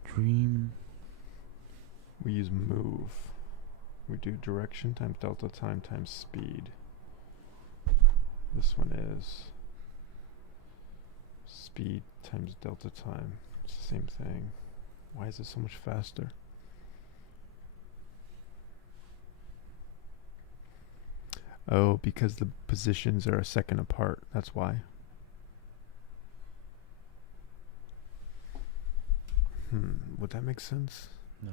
Dream. We use move. We do direction times delta time times speed. This one is speed times delta time. It's the same thing. Why is it so much faster? Oh, because the positions are a second apart. That's why. Would that make sense? No.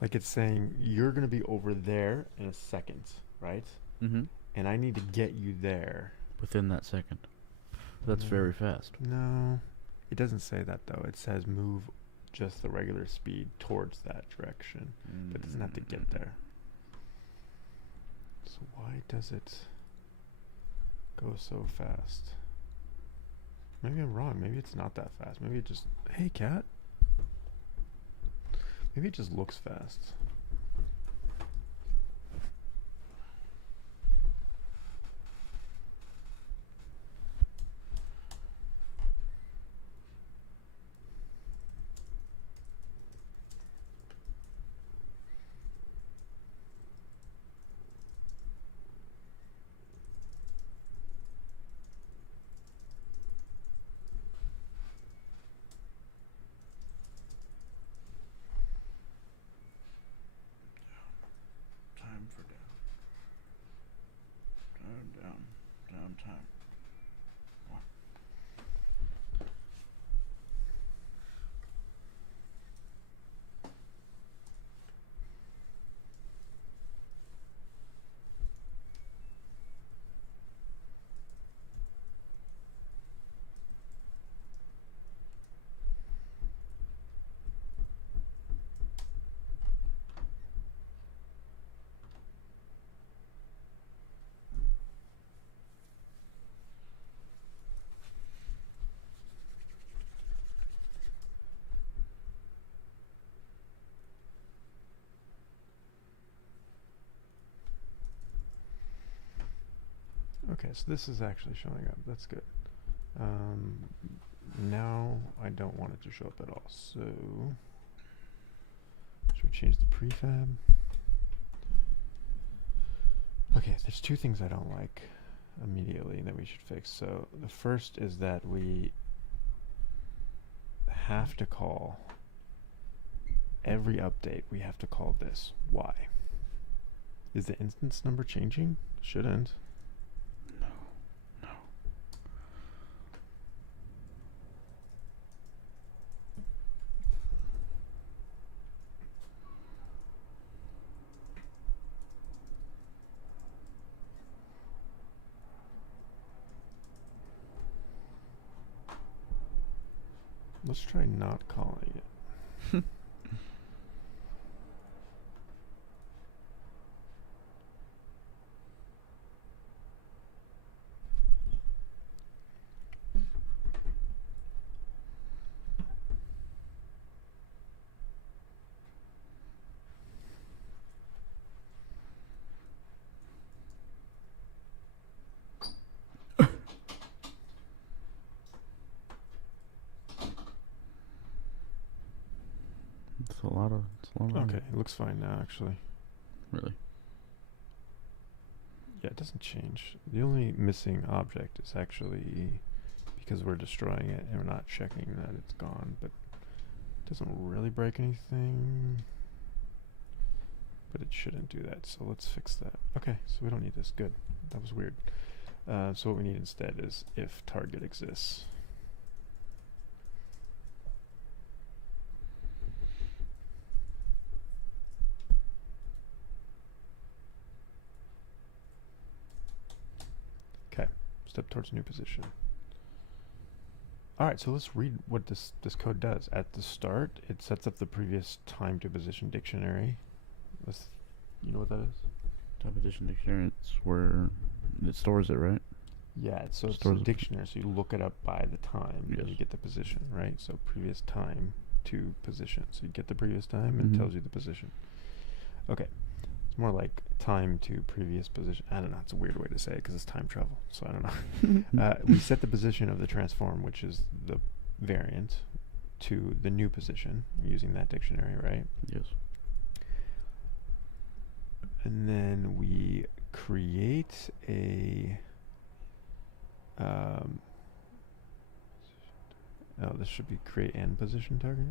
Like it's saying you're going to be over there in a second, right? Mm-hmm. And I need to get you there. Within that second. That's very fast. No, it doesn't say that though. It says move just the regular speed towards that direction. But it doesn't have to get there. So why does it go so fast? Maybe I'm wrong. Maybe it's not that fast. Maybe it just... Hey, cat. Maybe it just looks fast. Time for down. Down time. What? Okay, so this is actually showing up. That's good. Now I don't want it to show up at all. So should we change the prefab? Okay, there's two things I don't like immediately that we should fix. So the first is that we have to call every update. We have to call this. Why? Is the instance number changing? Shouldn't. Let's try not calling it. It's a lot of. Okay, it looks fine now, actually. Really? Yeah, it doesn't change. The only missing object is actually because we're destroying it and we're not checking that it's gone, but it doesn't really break anything. But it shouldn't do that, so let's fix that. Okay, so we don't need this. Good. That was weird. So what we need instead is if target exists. Okay, step towards new position. All right, so let's read what this code does. At the start, it sets up the previous time to position dictionary. You know what that is? Time edition dictionary. It's where it stores it, right? Yeah, so it's a Stores it. dictionary, so you look it up by the time and you Yes. get the position, right? So previous time to position. So you get the previous time and it Mhm. tells you the position. Okay, it's more like time to previous position. I don't know, it's a weird way to say it because it's time travel, so I don't know. We set the position of the transform, which is the variant, to the new position using that dictionary, right? Yes. And then we create a this should be create and position target.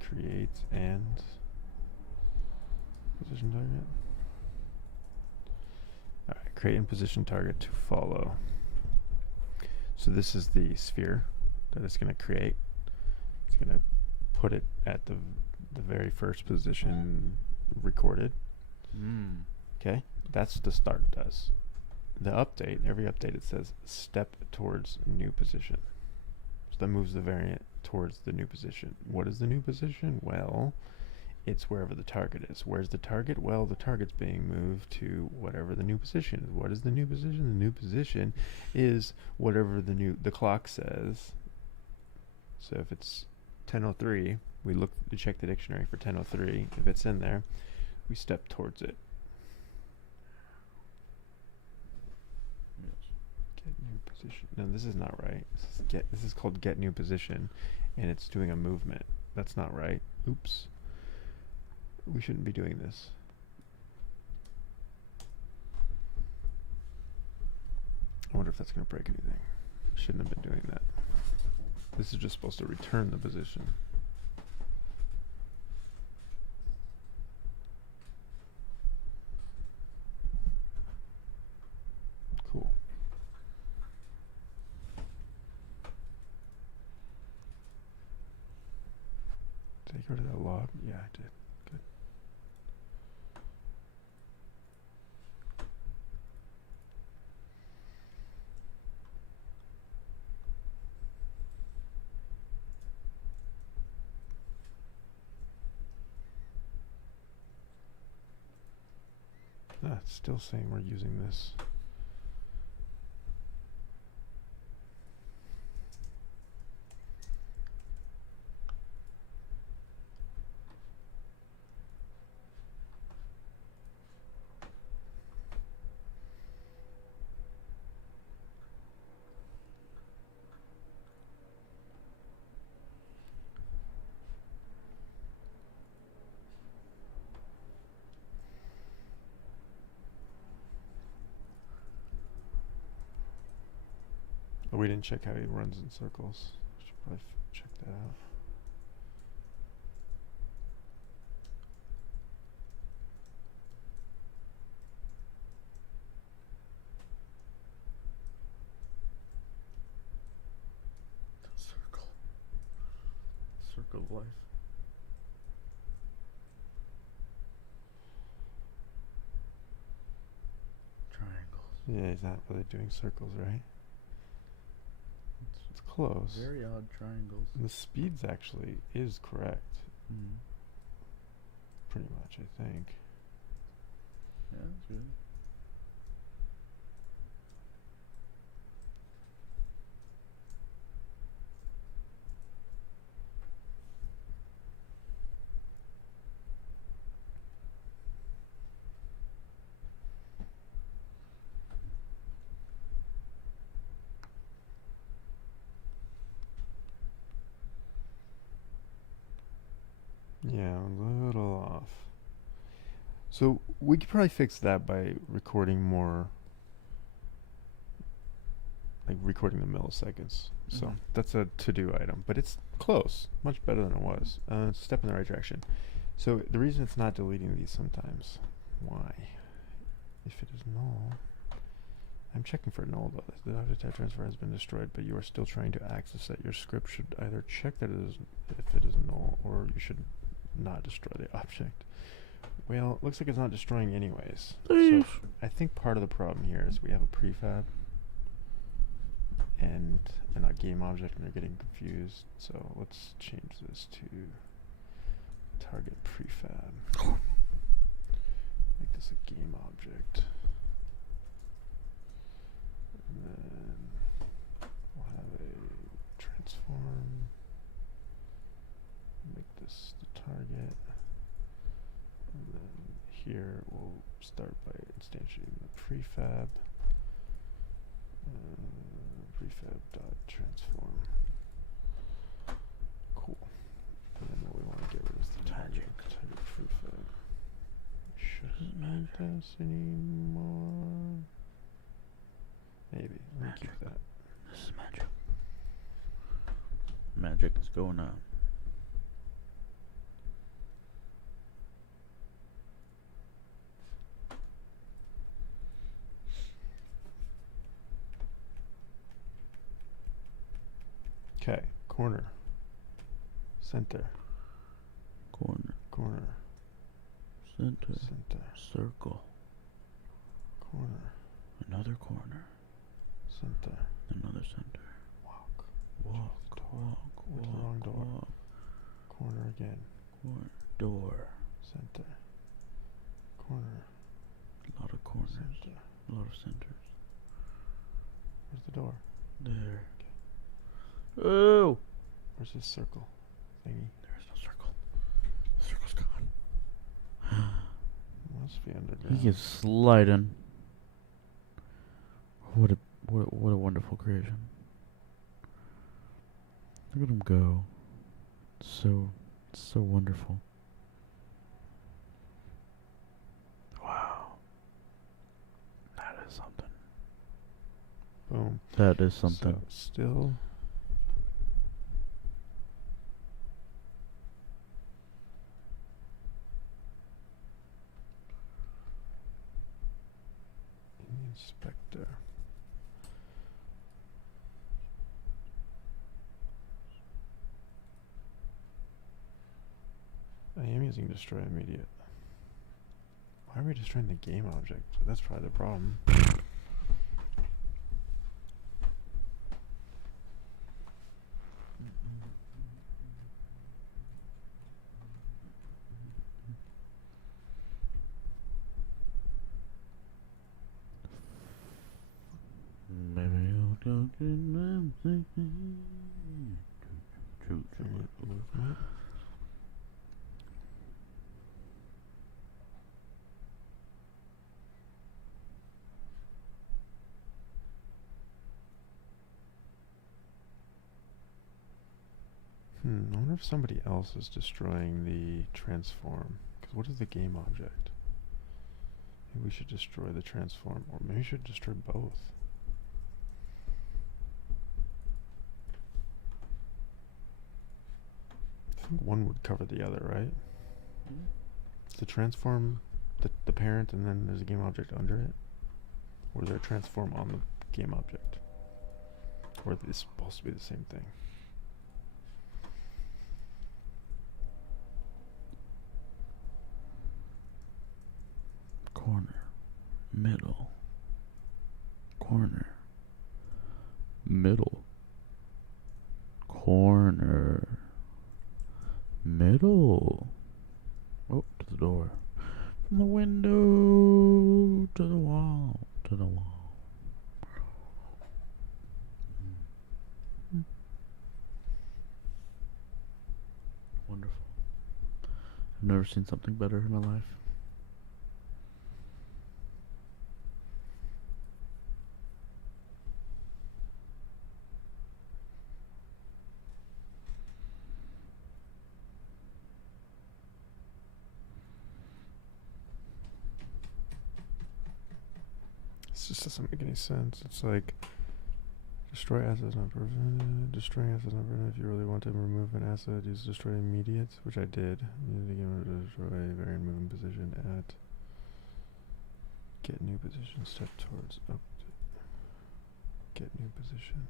Create and position target. Alright, create and position target to follow. So this is the sphere that it's going to create. It's going to put it at the very first position recorded. Okay, that's what the start does. The update, every update it says step towards new position. So that moves the variant towards the new position. What is the new position? Well, it's wherever the target is. Where's the target? Well, the target's being moved to whatever the new position is. What is the new position? The new position is whatever the clock says. So if it's 10:03, we check the dictionary for 10:03. If it's in there, we step towards it. Yes. Get new position. No, this is not right. This is called get new position, and it's doing a movement. That's not right. Oops. We shouldn't be doing this. I wonder if that's going to break anything. Shouldn't have been doing that. This is just supposed to return the position. Cool. Did I get rid of that log? Yeah, I did. Good. Ah, it's still saying we're using this. Oh, we didn't check how he runs in circles. Should probably check that out. Circle. Circle of life. Yeah, he's not really doing circles, right? It's close. Very odd triangles. The speeds actually is correct. Mm. Pretty much, I think. Yeah, that's good. Yeah, a little off. So we could probably fix that by recording more, like recording the milliseconds. So Mhm. that's a to-do item, but it's close, much better than it was. It's a step in the right direction. So the reason it's not deleting these sometimes, why? If it is null, I'm checking for null though. The object type transfer has been destroyed, but you are still trying to access it. Your script should either check that it is, if it is null, or you should not destroy the object. Well, it looks like it's not destroying anyways. So I think part of the problem here is we have a prefab and a game object, and they're getting confused. So let's change this to target prefab. Make this a game object. And then we'll have a transform. Make this the target. And then here we'll start by instantiating the prefab. Prefab.transform. Cool. And then what we want to get rid of is the target prefab. Shouldn't need this anymore. Maybe. Let me keep that. This is magic. Magic is going on. Okay. Corner. Center. Corner. Corner. Center. Center. Circle. Corner. Another corner. Center. Another center. Walk. Walk. Walk. Where's the Walk. wrong door? Walk. Corner again. Corner. Door. Center. Corner. A lot of corners. Center. A lot of centers. Where's the door? There. Oh! Where's this circle thingy? There is no circle. The circle's gone. Must be underground. He is sliding. What a wonderful creation. Look at him go. So wonderful. Wow. That is something. Boom. That is something. So still. In the inspector. I am using destroy immediate. Why are we destroying the game object? That's probably the problem. Maybe you'll talk in Movement. I wonder if somebody else is destroying the transform. Because what is the game object? Maybe we should destroy the transform, or maybe we should destroy both. I think one would cover the other, right? Is the transform the parent, and then there's a game object under it? Or is there a transform on the game object? Or are they supposed to be the same thing? corner, middle, corner, middle, corner, middle. Oh, to the door. From the window to the wall, to the wall. Wonderful. I've never seen something better in my life. It just doesn't make any sense. It's like destroy assets not prevented. Destroying assets not prevented. If you really want to remove an asset, use destroy immediate, which I did. You need to get rid of destroy variant moving position at get new position. Step towards up. Get new position.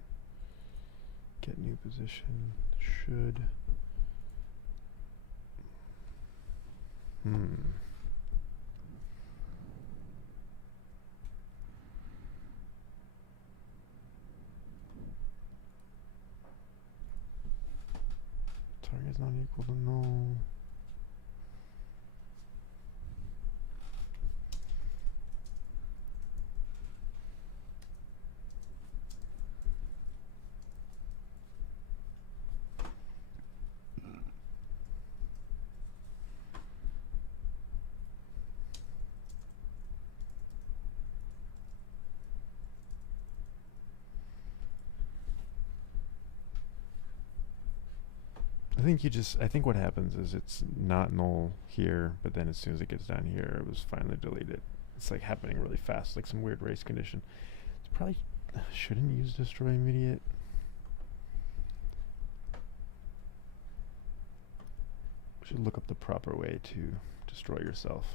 Get new position should. Target is not equal to null. I think what happens is it's not null here, but then as soon as it gets down here, it was finally deleted. It's like happening really fast, like some weird race condition. It's probably shouldn't use destroy immediate. Should look up the proper way to destroy yourself.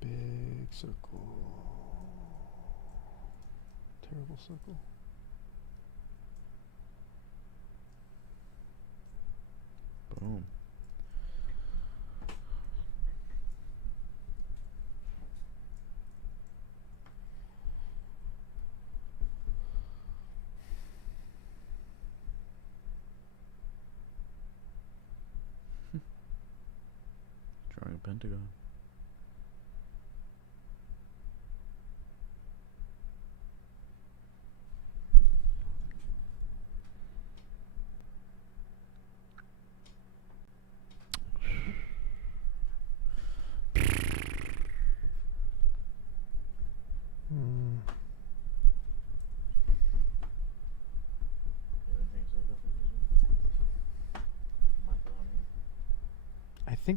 Big circle. Terrible circle. Boom. Drawing a pentagon.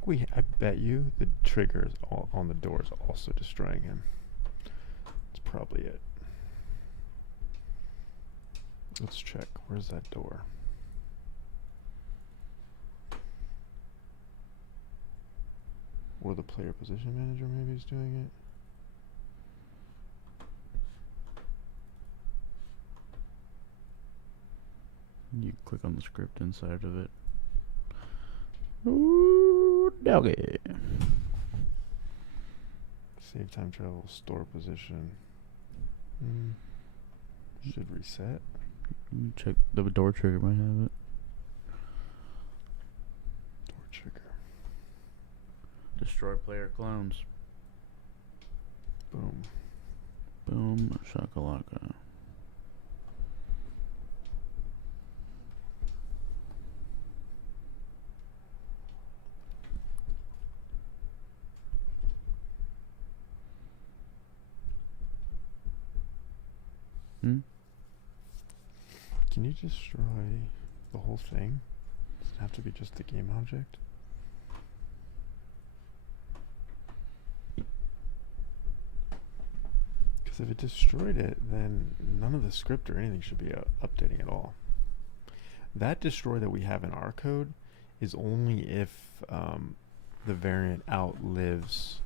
I bet you the trigger is on the door is also destroying him. That's probably it. Let's check. Where's that door? Or the player position manager maybe is doing it. You click on the script inside of it. Ooh, doggy. Save time travel, store position. Should reset. Check the door trigger might have it. Door trigger. Destroy player clones. Boom. Boom, shakalaka. Can you destroy the whole thing? Does it have to be just the game object? Because if it destroyed it, then none of the script or anything should be updating at all. That destroy that we have in our code is only if the variant outlives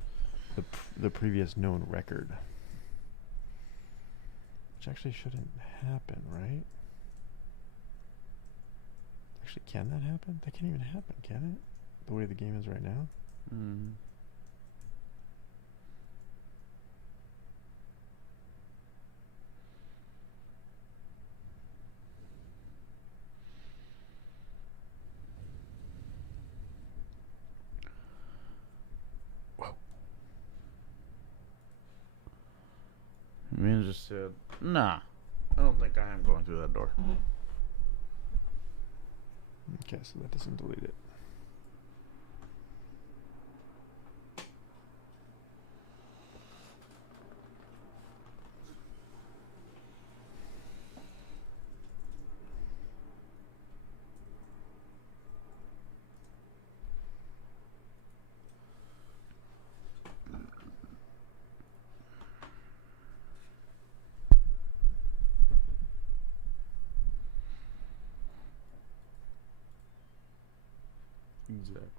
the previous known record. Which actually shouldn't happen, right? Actually, can that happen? That can't even happen, can it? The way the game is right now? Mm. I mean, just said, nah, I don't think I am going through that door. Okay, so that doesn't delete it. Exactly.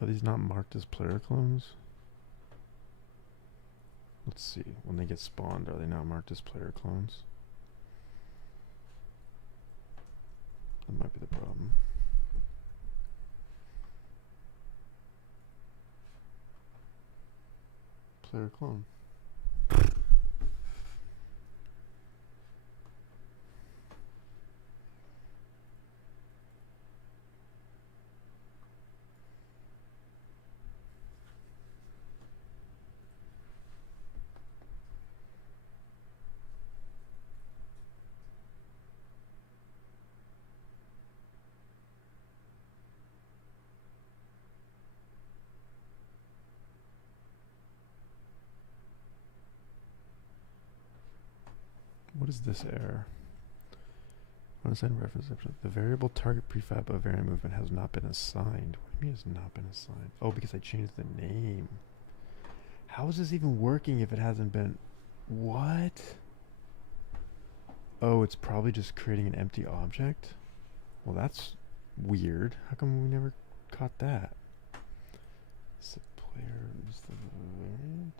Are these not marked as player clones? Let's see. When they get spawned, are they not marked as player clones? That might be the problem. Player clone. What is this error? Unassigned reference option. The variable target prefab of variant movement has not been assigned. What do you mean it's not been assigned? Oh, because I changed the name. How is this even working if it hasn't been... What? Oh, it's probably just creating an empty object? Well, that's weird. How come we never caught that? Is the player... Is the variant?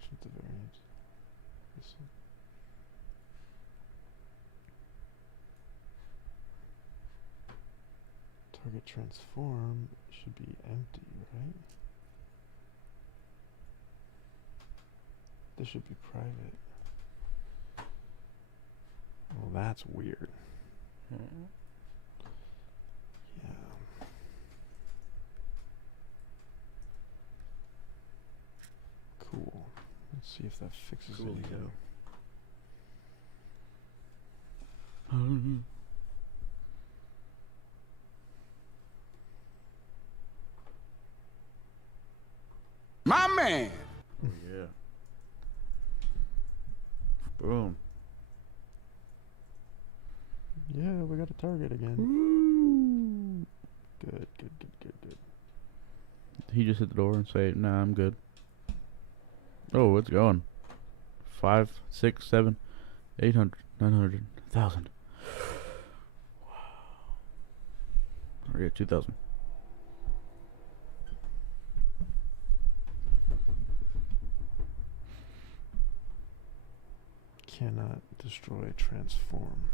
Isn't the variant? This one? Target transform should be empty, right? This should be private. Well, that's weird. Yeah. Cool. Let's see if that fixes anything. My man! Oh, yeah. Boom. Yeah, we got a target again. Woo! Good. He just hit the door and say, nah, I'm good. Oh, it's going. 5, 6, 7, 800, 900, 1,000. Wow. We're at 2,000. Cannot destroy transform.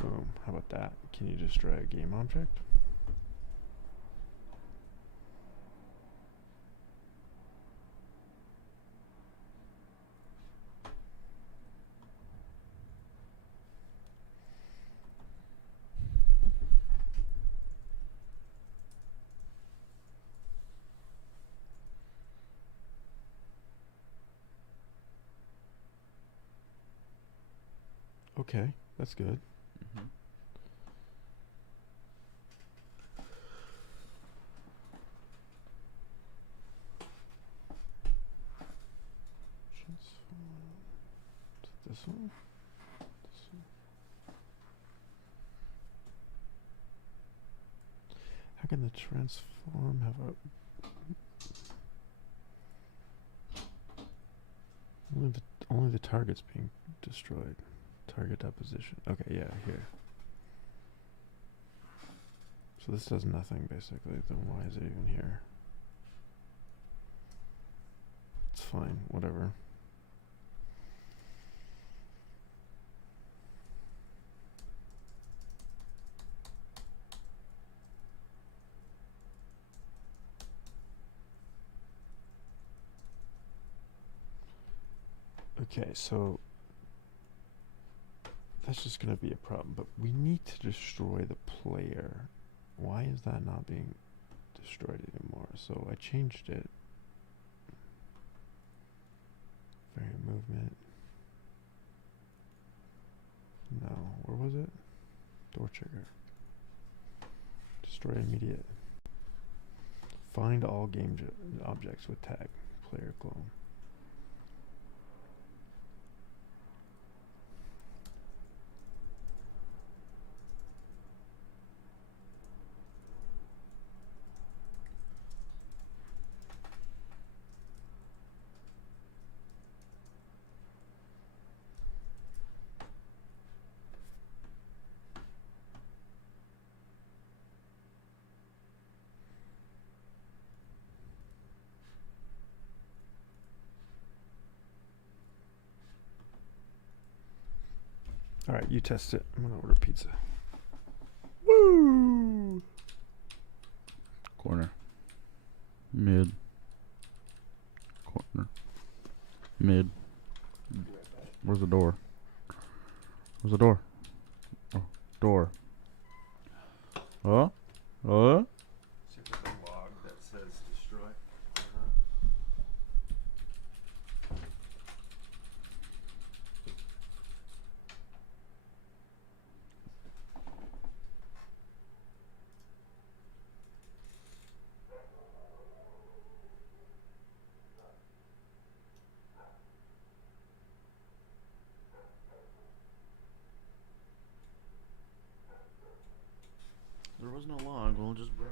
Boom. How about that? Can you destroy a game object? okay, that's good. Mm-hmm. Transform to this one. This one. How can the transform have a only the target's being destroyed? Target deposition. Okay, yeah, here. So this does nothing basically. Then why is it even here? It's fine, whatever. Okay, so that's just going to be a problem, but we need to destroy the player. Why is that not being destroyed anymore? So I changed it. Variant movement. No, where was it? Door trigger. Destroy immediate. Find all game objects with tag. Player clone. All right, you test it. I'm gonna order pizza. Woo! Corner. Mid. Corner. Mid. Where's the door? Where's the door? Oh, door. Oh? See if there's a log that says destroy. There was no log. We'll just bro.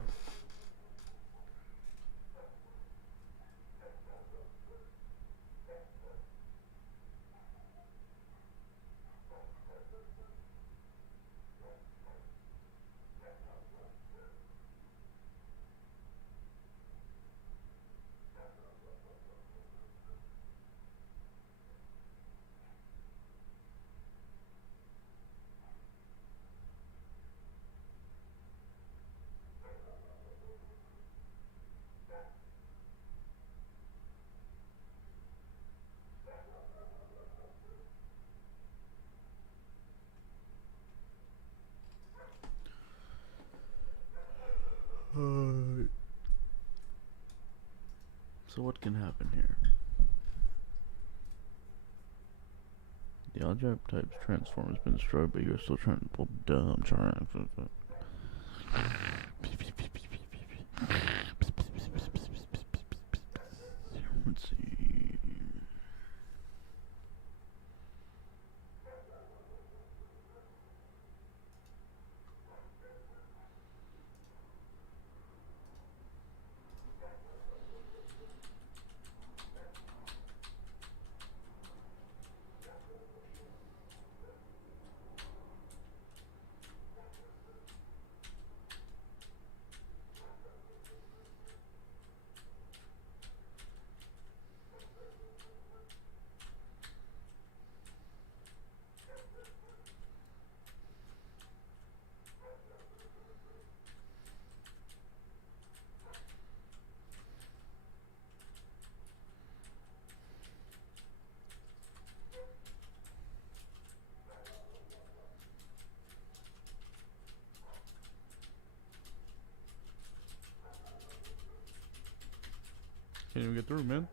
So what can happen here? The object type's transform has been destroyed, but you're still trying to pull dumb trying. Let's see. Can't even get through, man.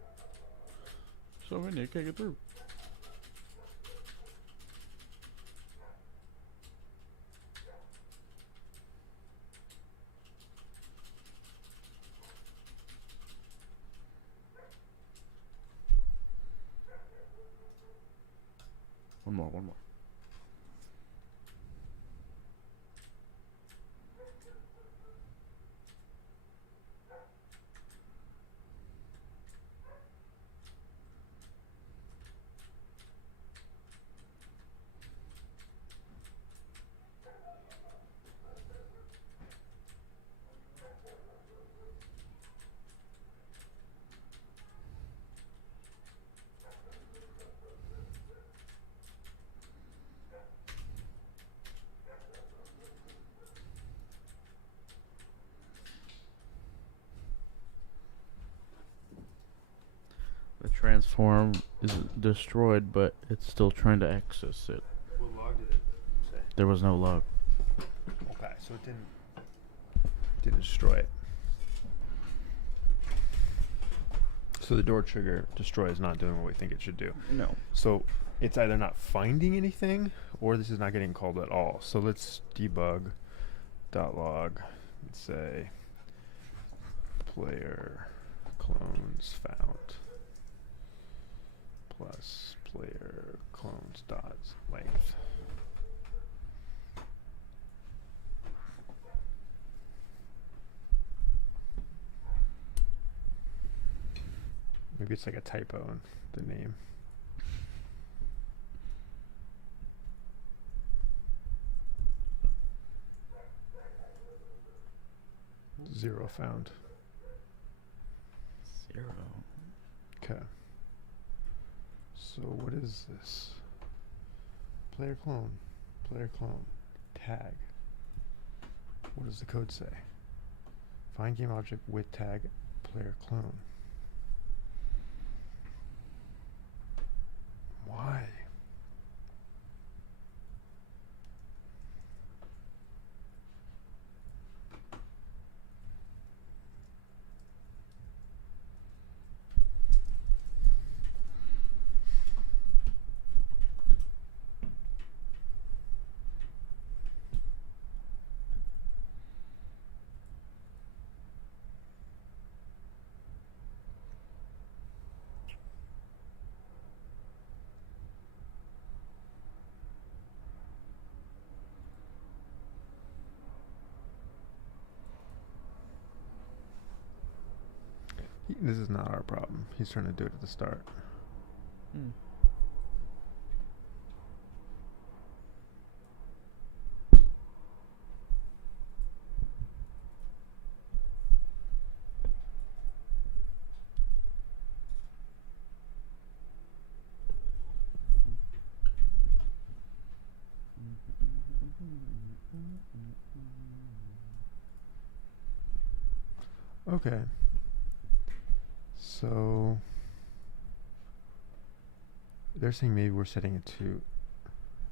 So many, I can't get through. One more. The transform is destroyed, but it's still trying to access it. What log did it say? There was no log. Okay, so it didn't destroy it. So the door trigger destroy is not doing what we think it should do. No. So it's either not finding anything or this is not getting called at all. So let's debug .log and say player clones found plus player clones dot length. Maybe it's like a typo in the name. Zero found. 0. Okay. So what is this? Player clone. Player clone. Tag. What does the code say? Find game object with tag player clone. Why? This is not our problem. He's trying to do it at the start. Okay. So they're saying maybe we're setting it to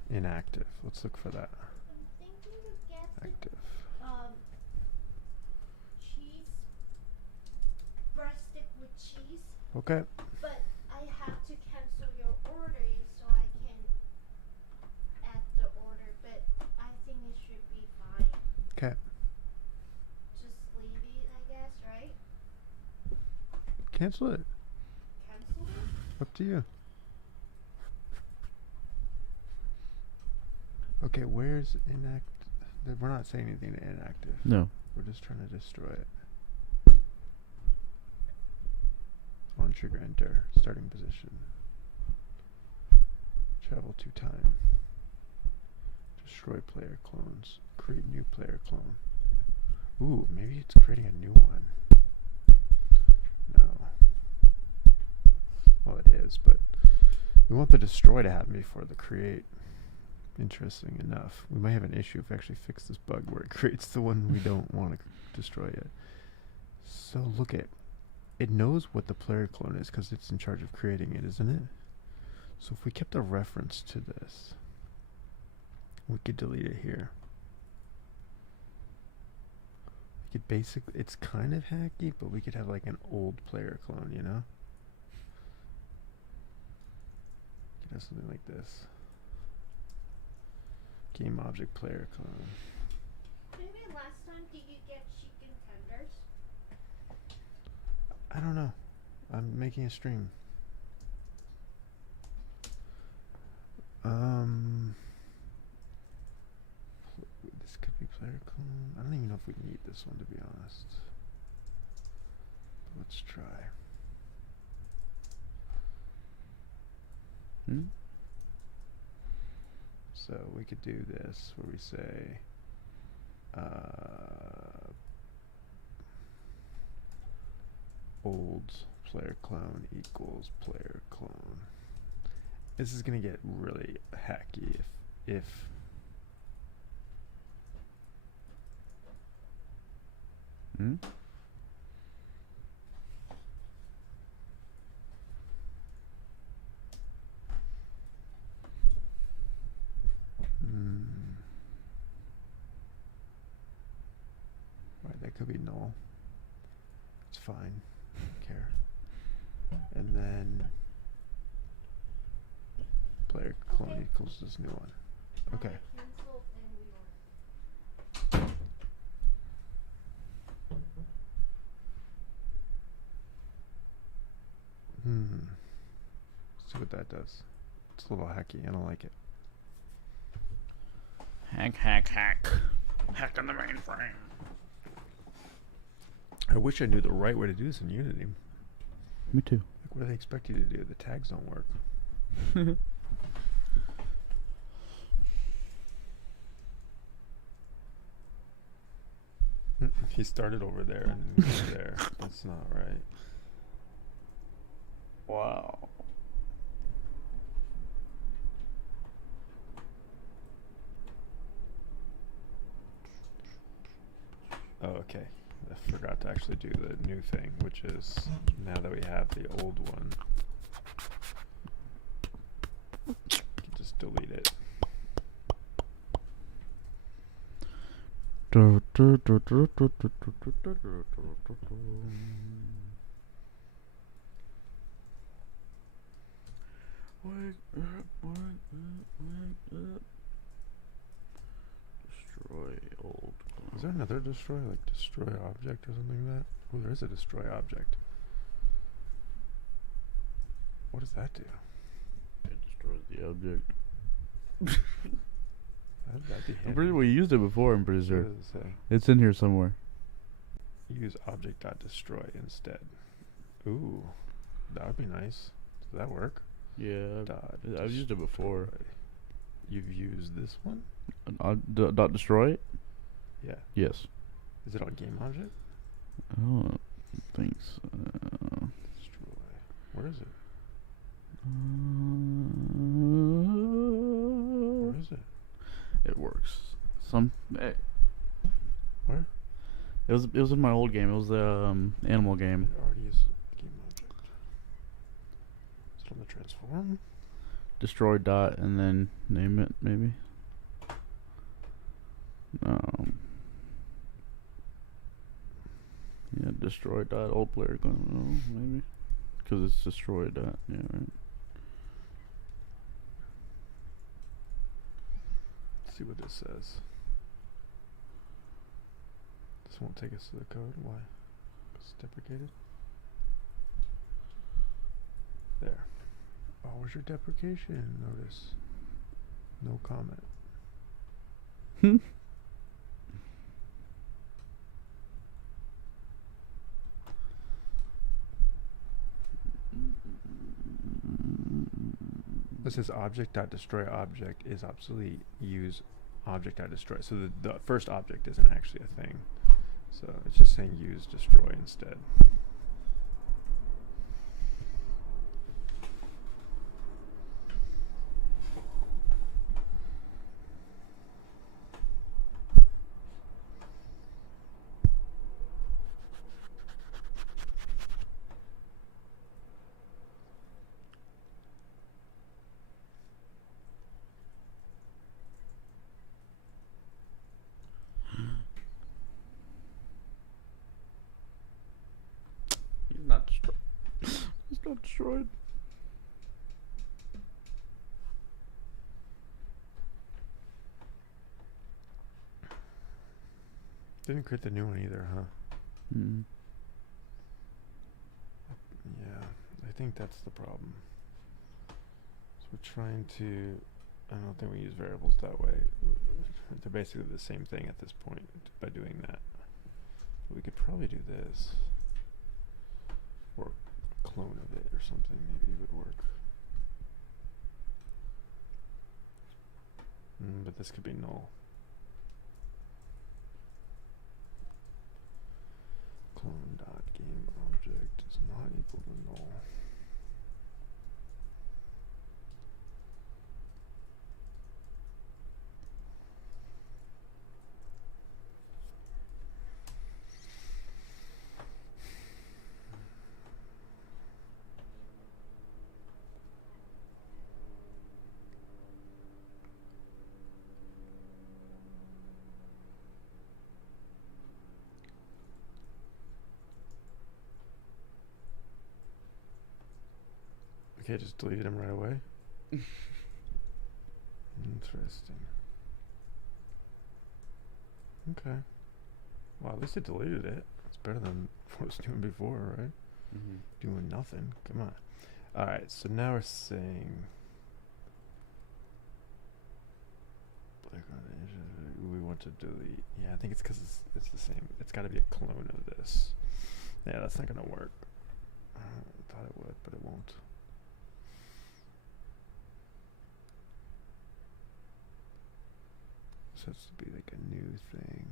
inactive. Let's look for that. I'm thinking to get Active. cheese, breast stick with cheese, Okay. but I have to cancel your order so I can add the order, but I think it should be fine. Okay. Just leave it, I guess, right? Cancel it. Cancel it? Up to you. Okay, where's inactive? We're not saying anything to inactive. No. We're just trying to destroy it. On trigger enter. Starting position. Travel to time. Destroy player clones. Create new player clone. Ooh, maybe it's creating a new one. No. Well, it is, but we want the destroy to happen before the create. Interesting enough. We might have an issue if we actually fix this bug where it creates the one we don't want to destroy yet. So look at it knows what the player clone is because it's in charge of creating it, isn't it? So if we kept a reference to this, we could delete it here. We could basically, it's kind of hacky, but we could have like an old player clone, you know? We could have something like this. Game object player clone. Maybe last time did you get chicken tenders? I don't know. I'm making a stream. hate this one, to be honest. Let's try. So we could do this where we say old player clone equals player clone. This is gonna get really hacky if Right, that could be null. It's fine. Don't care. And then player clone equals this new one. Okay. Cancel and reorder. See what that does. It's a little hacky. I don't like it. Hack, hack, hack. Hack on the mainframe. I wish I knew the right way to do this in Unity. Me too. Like, what do they expect you to do? The tags don't work. He started over there and then over there. That's not right. Wow. Oh, okay. I forgot to actually do the new thing, which is now that we have the old one, you can just delete it. Destroy old. Is there another destroy, like destroy object or something like that? Oh, there is a destroy object. What does that do? It destroys the object. That'd be I'm handy. pretty, we used it before, I'm pretty sure. What does it say? It's in here somewhere. Use object.destroy instead. Ooh, that would be nice. Does that work? Yeah, Dot I've used it before. destroy. You've used this one? Dot destroy it? Yeah. Yes. Is it on game object? I don't think so. Destroy. Where is it? Where is it? It works. Hey. Where? It was in my old game. It was the animal game. It already is game object. Is it on the transform? Destroy dot and then name it maybe. Yeah, destroy dot old player clone maybe, because it's destroy dot. Yeah, right. Let's see what this says. This won't take us to the code. Why? It's deprecated. There. Oh, where's your deprecation notice? No comment. This says object.destroy object is obsolete. Use object.destroy. So the first object isn't actually a thing. So it's just saying use destroy instead. He's not destroyed. He's not destroyed. Didn't create the new one either, huh? Mm. Yeah, I think that's the problem. So we're trying to, I don't think we use variables that way. They're basically the same thing at this point by doing that. So we could probably do this. Or a clone of it or something, maybe it would work. But this could be null. Clone dot game object is not equal to null. Okay, just deleted him right away. Interesting. Okay. Well, at least it deleted it. It's better than what it was doing before, right? Doing nothing. Come on. Alright, so now we're saying... we want to delete... Yeah, I think it's because it's the same. It's got to be a clone of this. Yeah, that's not going to work. I thought it would, but it won't. So it's to be like a new thing.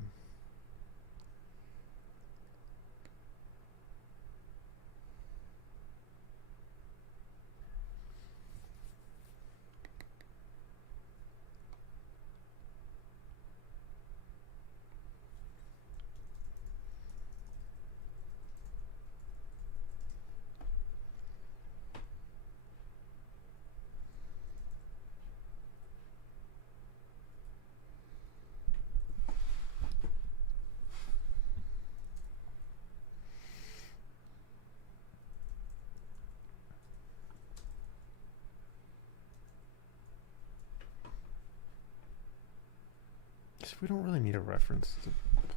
We don't really need a reference to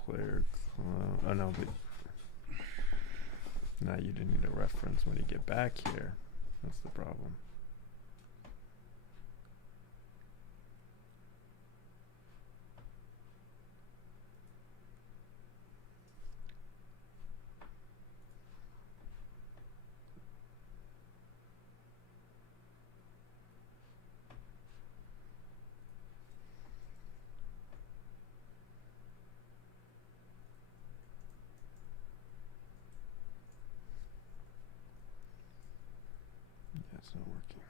player. Oh no, but now you do need a reference when you get back here. That's the problem. It's not working.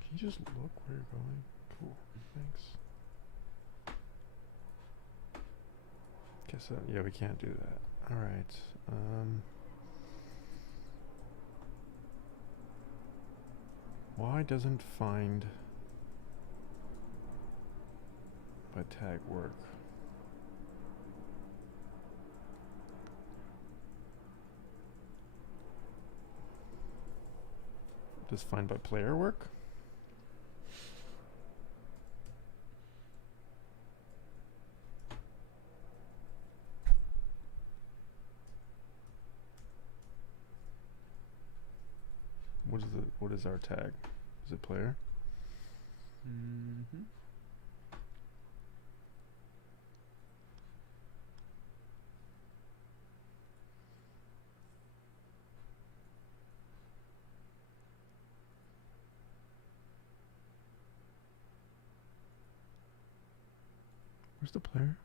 Can you just look where you're going? Cool. Thanks. Guess yeah, we can't do that. All right. Why doesn't find by tag work? Does find by player work? What is our tag? Is it player? Mm-hmm. Where's the player?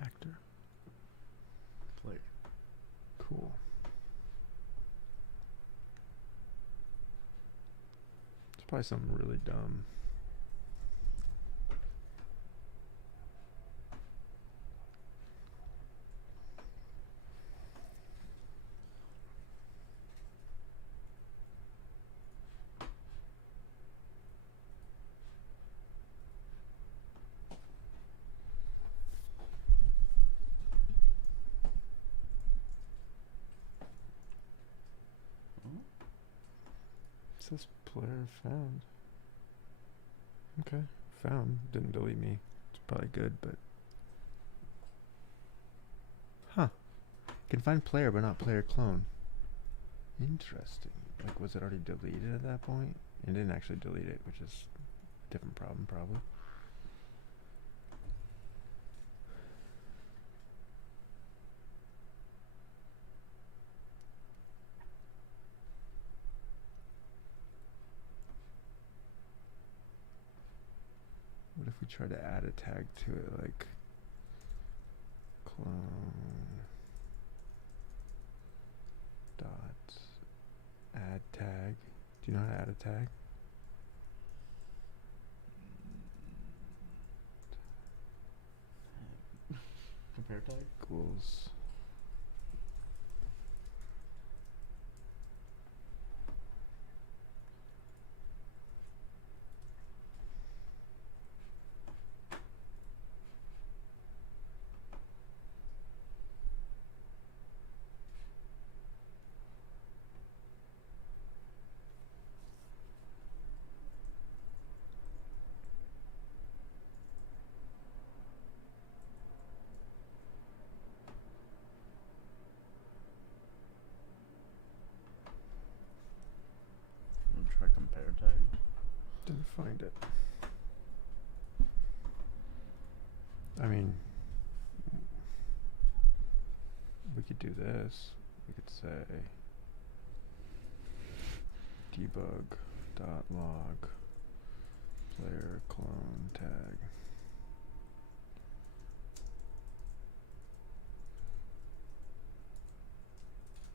Actor. Player. Cool. It's probably something really dumb. This player found. Okay, found. Didn't delete me. It's probably good, but huh? Can find player but not player clone. Interesting. Like, was it already deleted at that point? It didn't actually delete it, which is different problem, probably. What if we try to add a tag to it, like clone dot add tag? Do you know how to add a tag? Compare tag? Equals We'll try compare tag. didn't find it. I mean, we could do this. We could say debug dot log player clone tag.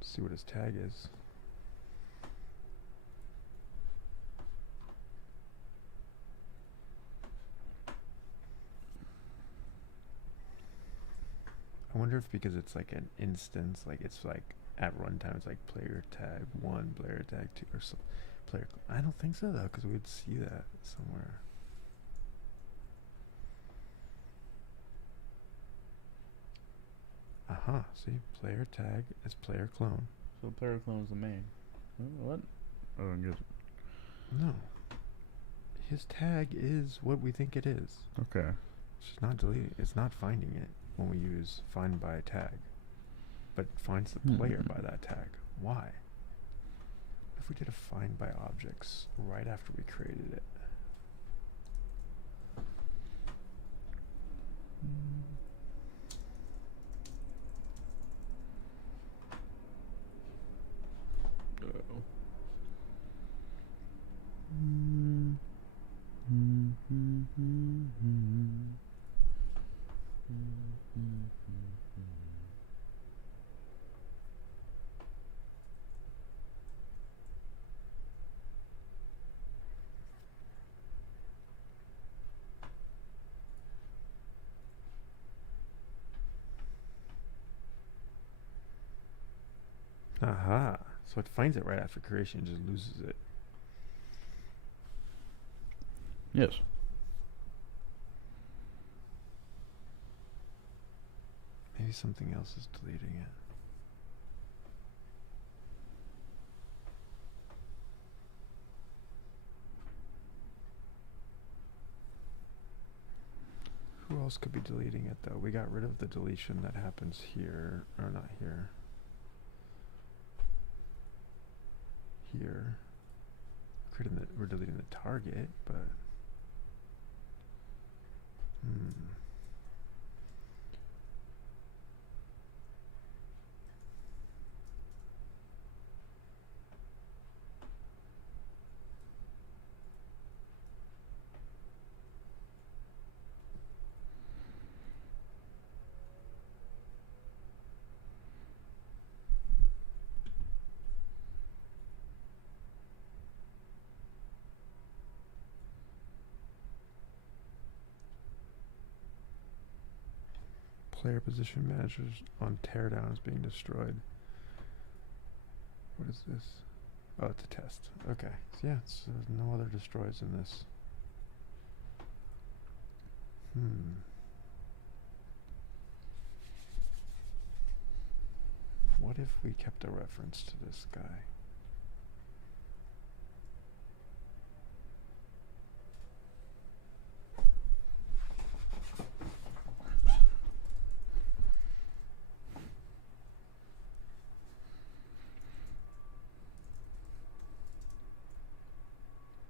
See what his tag is. I wonder if because it's like an instance, like it's like at runtime, it's like player tag 1, player tag 2, or some player. I don't think so though, because we would see that somewhere. Aha, see, player tag is player clone. So player clone is the main. What? I don't get it. No. His tag is what we think it is. Okay. It's just not deleting. It's not finding it when we use find by tag, but it finds the player by that tag. Why? If we did a find by objects right after we created it. Uh-oh. Aha. So it finds it right after creation and just loses it. Yes. Maybe something else is deleting it. Who else could be deleting it though? We got rid of the deletion that happens here, or not here. Here. We're deleting the target, but player position managers on teardown is being destroyed. What is this? Oh, it's a test. Okay. So yeah, there's no other destroys in this. What if we kept a reference to this guy?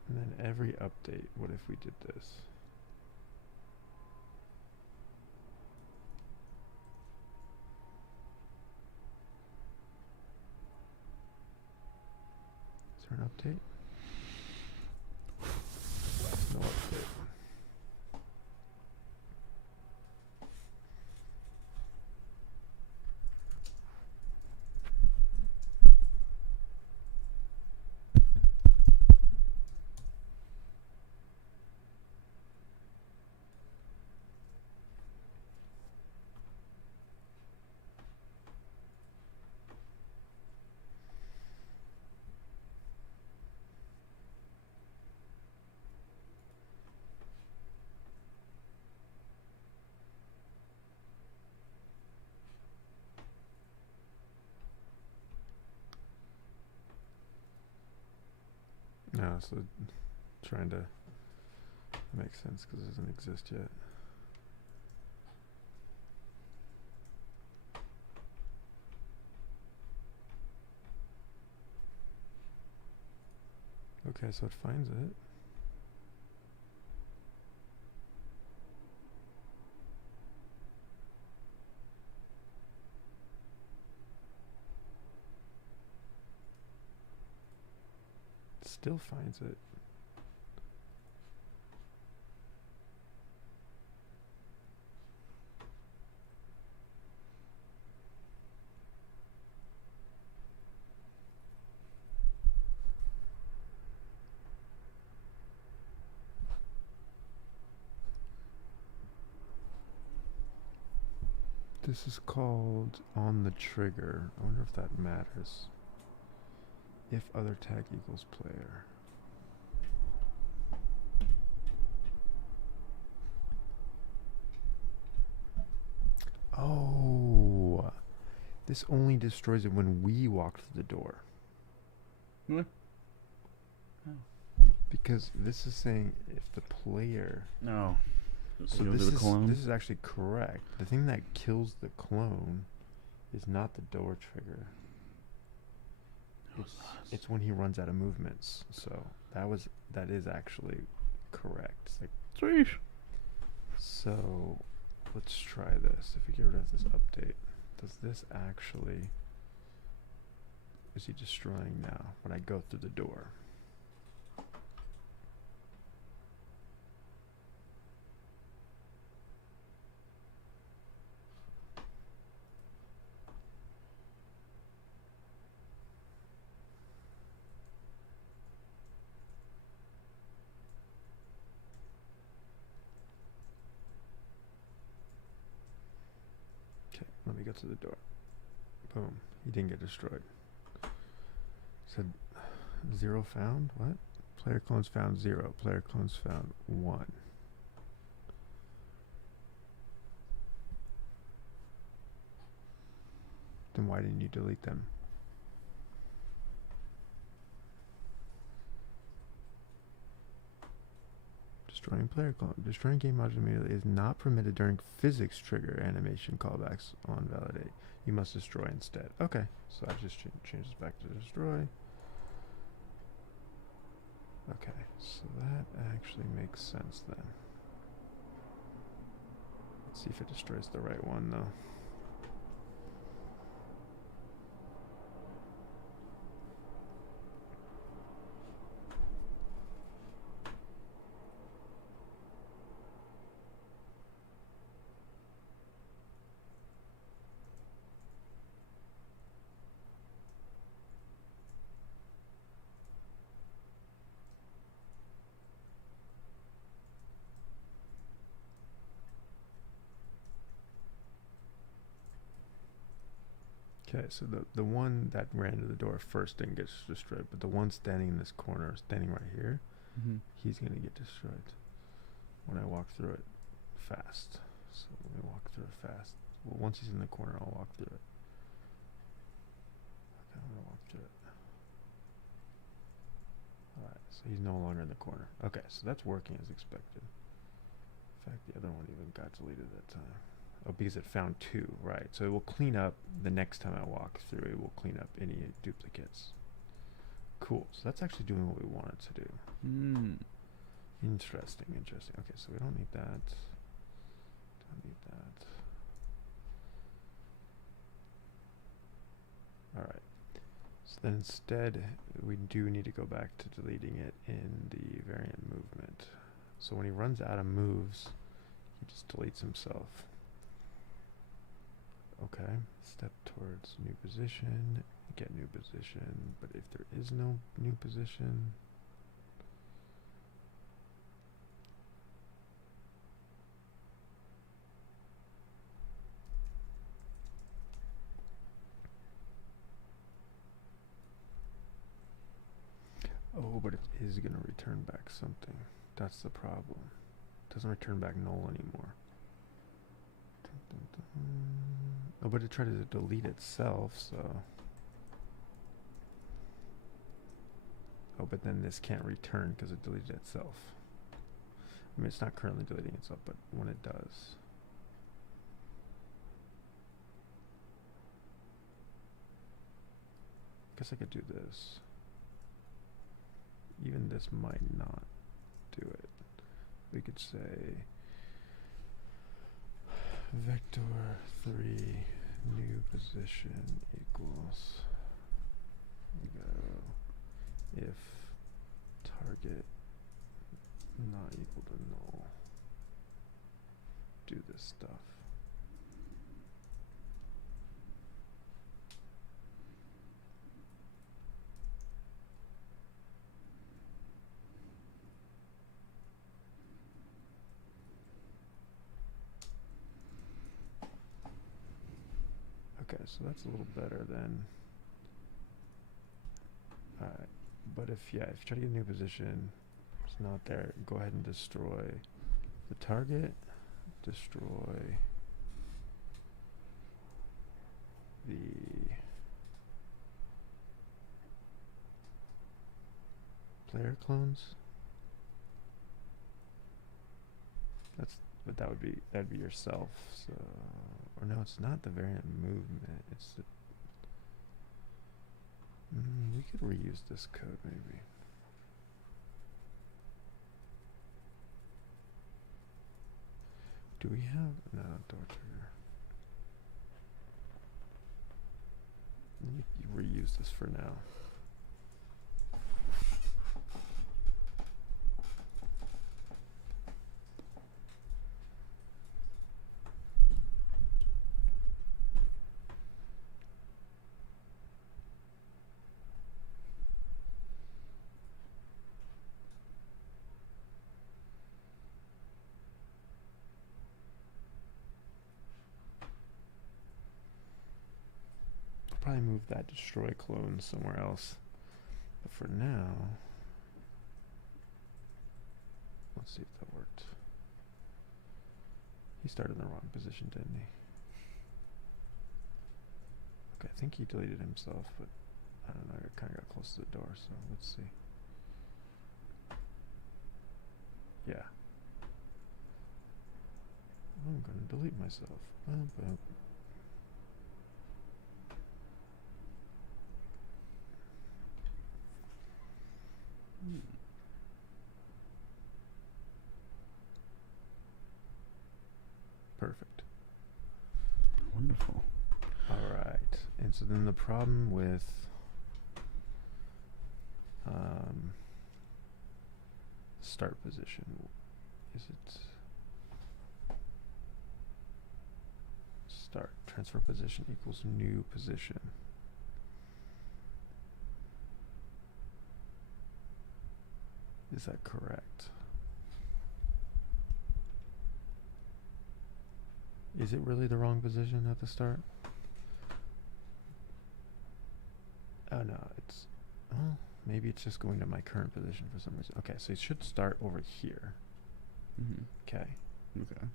And then every update, what if we did this? Is there an update? No update. No, so trying to make sense because it doesn't exist yet. Okay, so it finds it. Still finds it. This is called on the trigger. I wonder if that matters. If other tag equals player. Oh, this only destroys it when we walk through the door. What? Because this is saying if the player. No. So this is actually correct. The thing that kills the clone is not the door trigger. It's when he runs out of movements. So that is actually correct. It's like, sweet. So let's try this. If we get rid of this update, does this actually, is he destroying now when I go through the door? Let me get to the door. Boom. He didn't get destroyed. Said 0 found? What? Player clones found 0. Player clones found 1. Then why didn't you delete them? Destroying player clone. Destroying game module immediately is not permitted during physics trigger animation callbacks on validate. You must destroy instead. Okay, so I just changes back to destroy. Okay, so that actually makes sense then. Let's see if it destroys the right one though. Okay, so the one that ran to the door first didn't get destroyed, but the one standing in this corner, standing right here, he's going to get destroyed when I walk through it fast. So let me walk through it fast. Well, once he's in the corner, I'll walk through it. Okay, I'm going to walk through it. Alright, so he's no longer in the corner. Okay, so that's working as expected. In fact, the other one even got deleted that time. Oh, because it found 2, right. So it will clean up the next time I walk through. It will clean up any duplicates. Cool. So that's actually doing what we want it to do. Interesting. Okay, so we don't need that. Don't need that. Alright. So then instead, we do need to go back to deleting it in the variant movement. So when he runs out of moves, he just deletes himself. Okay. Step towards new position. Get new position. But if there is no new position... Oh, but it is going to return back something. That's the problem. It doesn't return back null anymore. Oh, but it tried to delete itself, so... Oh, but then this can't return because it deleted itself. I mean, it's not currently deleting itself, but when it does... Guess I could do this. Even this might not do it. We could say vector 3 new position equals, we go, if target not equal to null, do this stuff. Okay, so that's a little better than... Alright, but if you try to get a new position, it's not there, go ahead and destroy the target, destroy the player clones. But that'd be yourself, so... Or no, it's not the variant movement, it's the... we could reuse this code, maybe. Do we have... No, door trigger. Let me reuse this for now. Probably move that destroy clone somewhere else, but for now, let's see if that worked. He started in the wrong position, didn't he? Okay, I think he deleted himself, but I don't know, I kind of got close to the door, so let's see. Yeah. I'm gonna delete myself. Perfect. Wonderful. All right. And so then the problem with start position, is it start transfer position equals new position? Is that correct? Is it really the wrong position at the start? Oh no, it's... Oh, maybe it's just going to my current position for some reason. Okay, so it should start over here. Okay. Okay.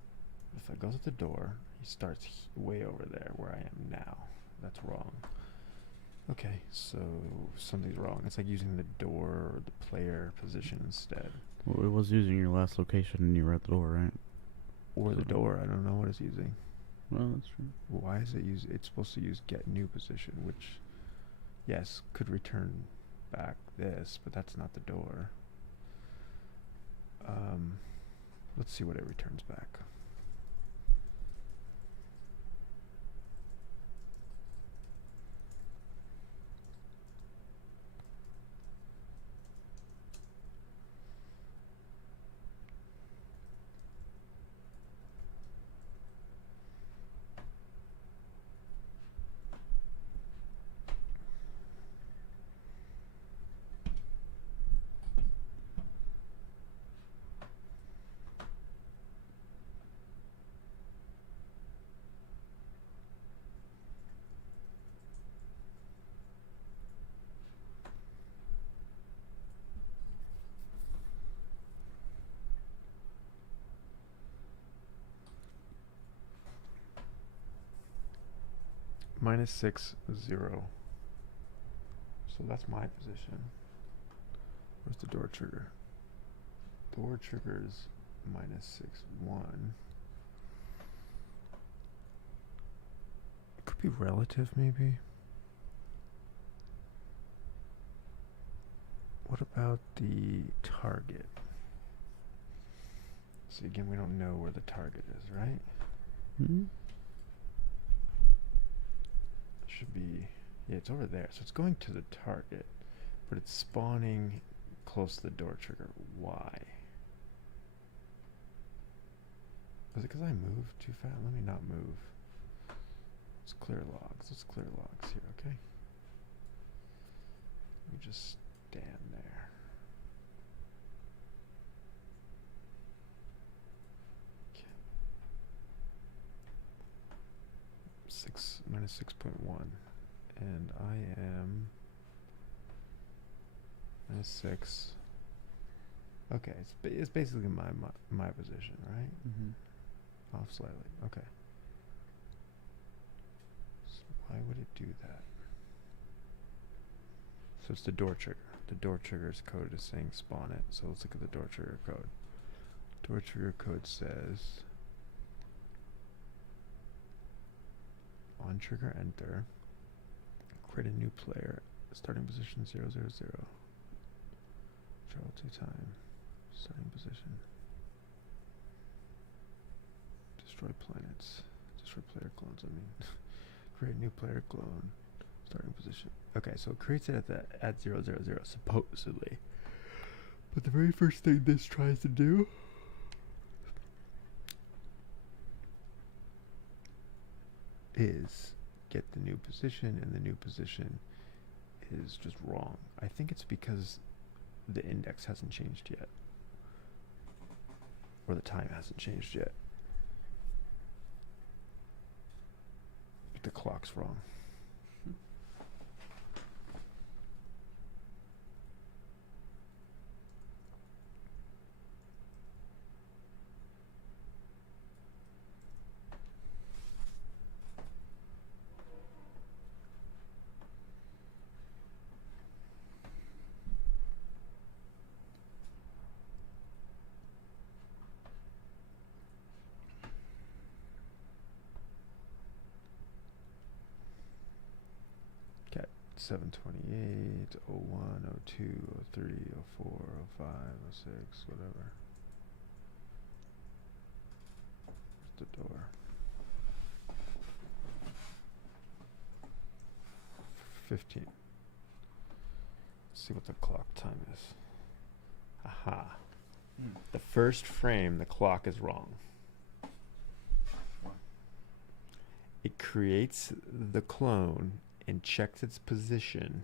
If I go to the door, he starts way over there where I am now. That's wrong. Okay, so something's wrong. It's like using the door or the player position instead. Well, it was using your last location and you were at the door, right? Or the door, I don't know what it's using. Well, that's true. Why is it use? It's supposed to use get new position, which, yes, could return back this, but that's not the door. Let's see what it returns back. -6, 0. So that's my position. Where's the door trigger? Door triggers -6, 1. It could be relative, maybe. What about the target? See, again, we don't know where the target is, right? Hmm? Should be, yeah, it's over there. So it's going to the target, but it's spawning close to the door trigger. Why? Was it because I moved too fast? Let me not move. Let's clear logs. Let's clear logs here, okay? Let me just stand there. Okay. -6.1, and I am -6. Okay, it's basically my position, right? Mm-hmm. Off slightly. Okay. So why would it do that? So it's the door trigger. The door trigger's code is saying spawn it. So let's look at the door trigger code. Door trigger code says on trigger enter, create a new player, starting position 000, travel to time, starting position, destroy planets, destroy player clones, create new player clone, starting position. Okay, so it creates it at 000 supposedly. But the very first thing this tries to do is get the new position, and the new position is just wrong. I think it's because the index hasn't changed yet, or the time hasn't changed yet. But the clock's wrong. Okay, 728, 01, 02, 03, 04, 05, 06, whatever. Where's the door? 15. Let's see what the clock time is. Aha. The first frame, the clock is wrong. It creates the clone and checks its position,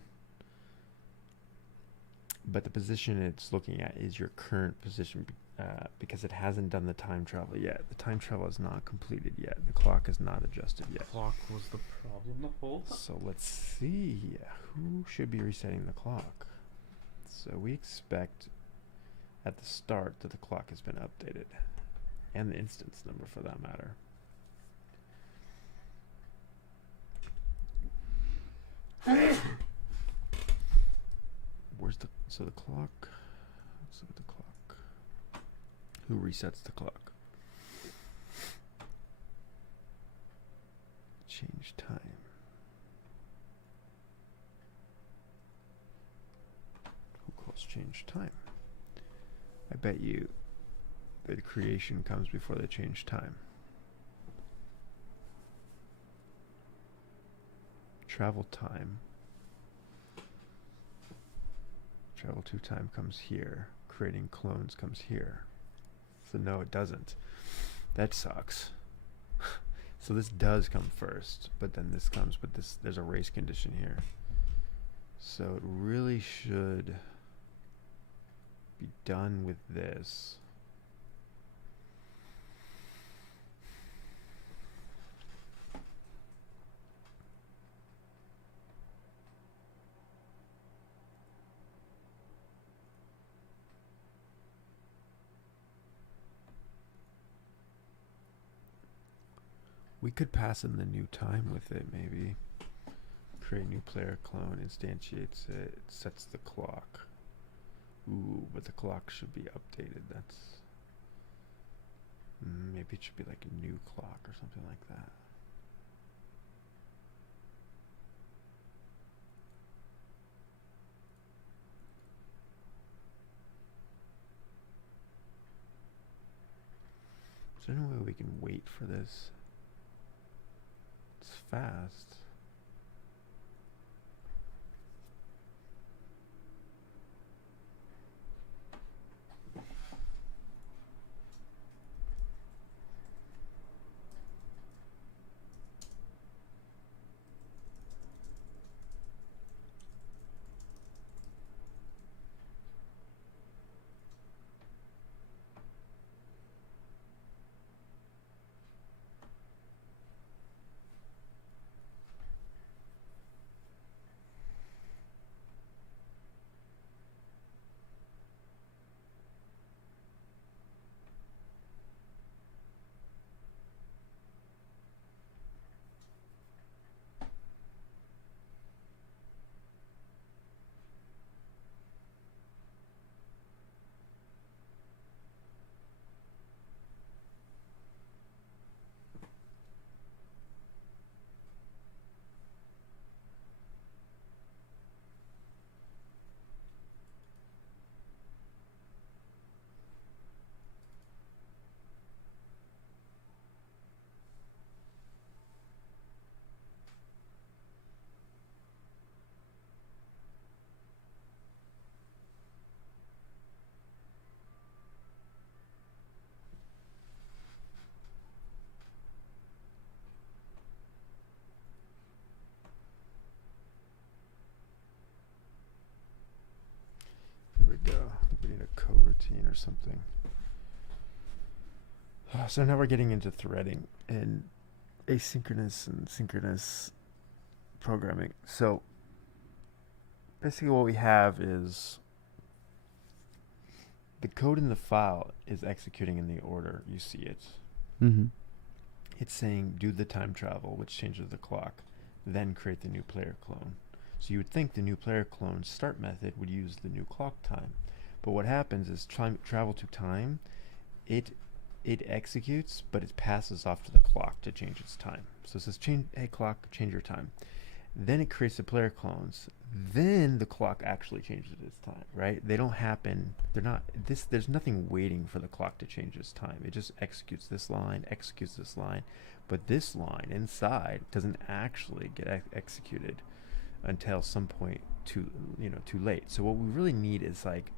but the position it's looking at is your current position because it hasn't done the time travel yet. The time travel is not completed yet. The clock is not adjusted yet. Clock was the problem the whole time. So let's see who should be resetting the clock. So we expect at the start that the clock has been updated, and the instance number for that matter. Where's the clock? Let's look at the clock. Who resets the clock? Change time. Let's change time. I bet you the creation comes before they change time. Travel time. Travel to time comes here. Creating clones comes here. So no, it doesn't. That sucks. So this does come first, but then this comes, but there's a race condition here. So it really should be done with this. We could pass in the new time with it, maybe. Create new player clone, instantiates it, sets the clock. Ooh, but the clock should be updated. That's... maybe it should be like a new clock or something like that. Is there any way we can wait for this? It's fast. We need a coroutine or something. So now we're getting into threading and asynchronous and synchronous programming. So basically what we have is the code in the file is executing in the order you see it. Mm-hmm. It's saying do the time travel, which changes the clock, then create the new player clone. So you would think the new player clone start method would use the new clock time. But what happens is travel to time, it executes, but it passes off to the clock to change its time. So it says, hey clock, change your time. Then it creates the player clones. Then the clock actually changes its time, right? They don't happen, there's nothing waiting for the clock to change its time. It just executes this line, but this line inside doesn't actually get executed until some point too late. So what we really need is like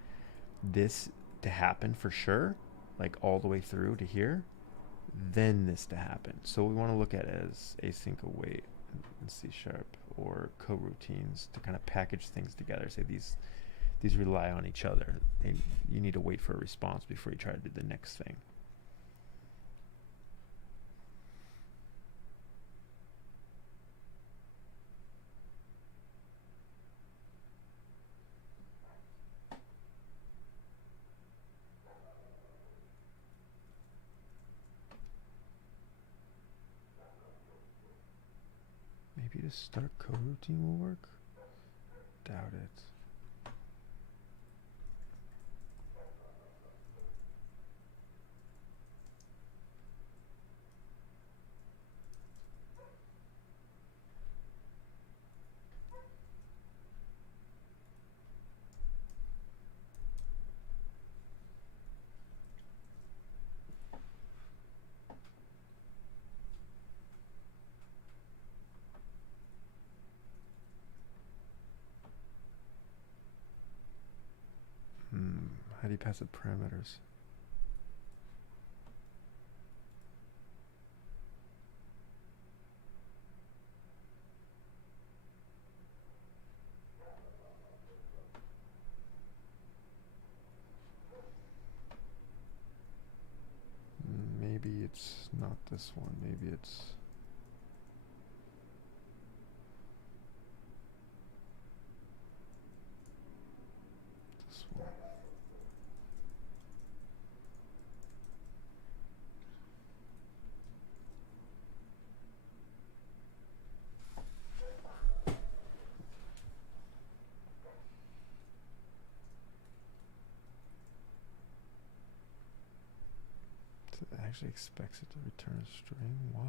this to happen for sure, like all the way through to here, then this to happen. So we want to look at it as async await in C# or coroutines to kind of package things together. Say these rely on each other. You need to wait for a response before you try to do the next thing. Maybe to start coroutine will work? Doubt it. How do you pass the parameters? Maybe it's not this one. Maybe it's this one. It actually expects it to return a string. Why?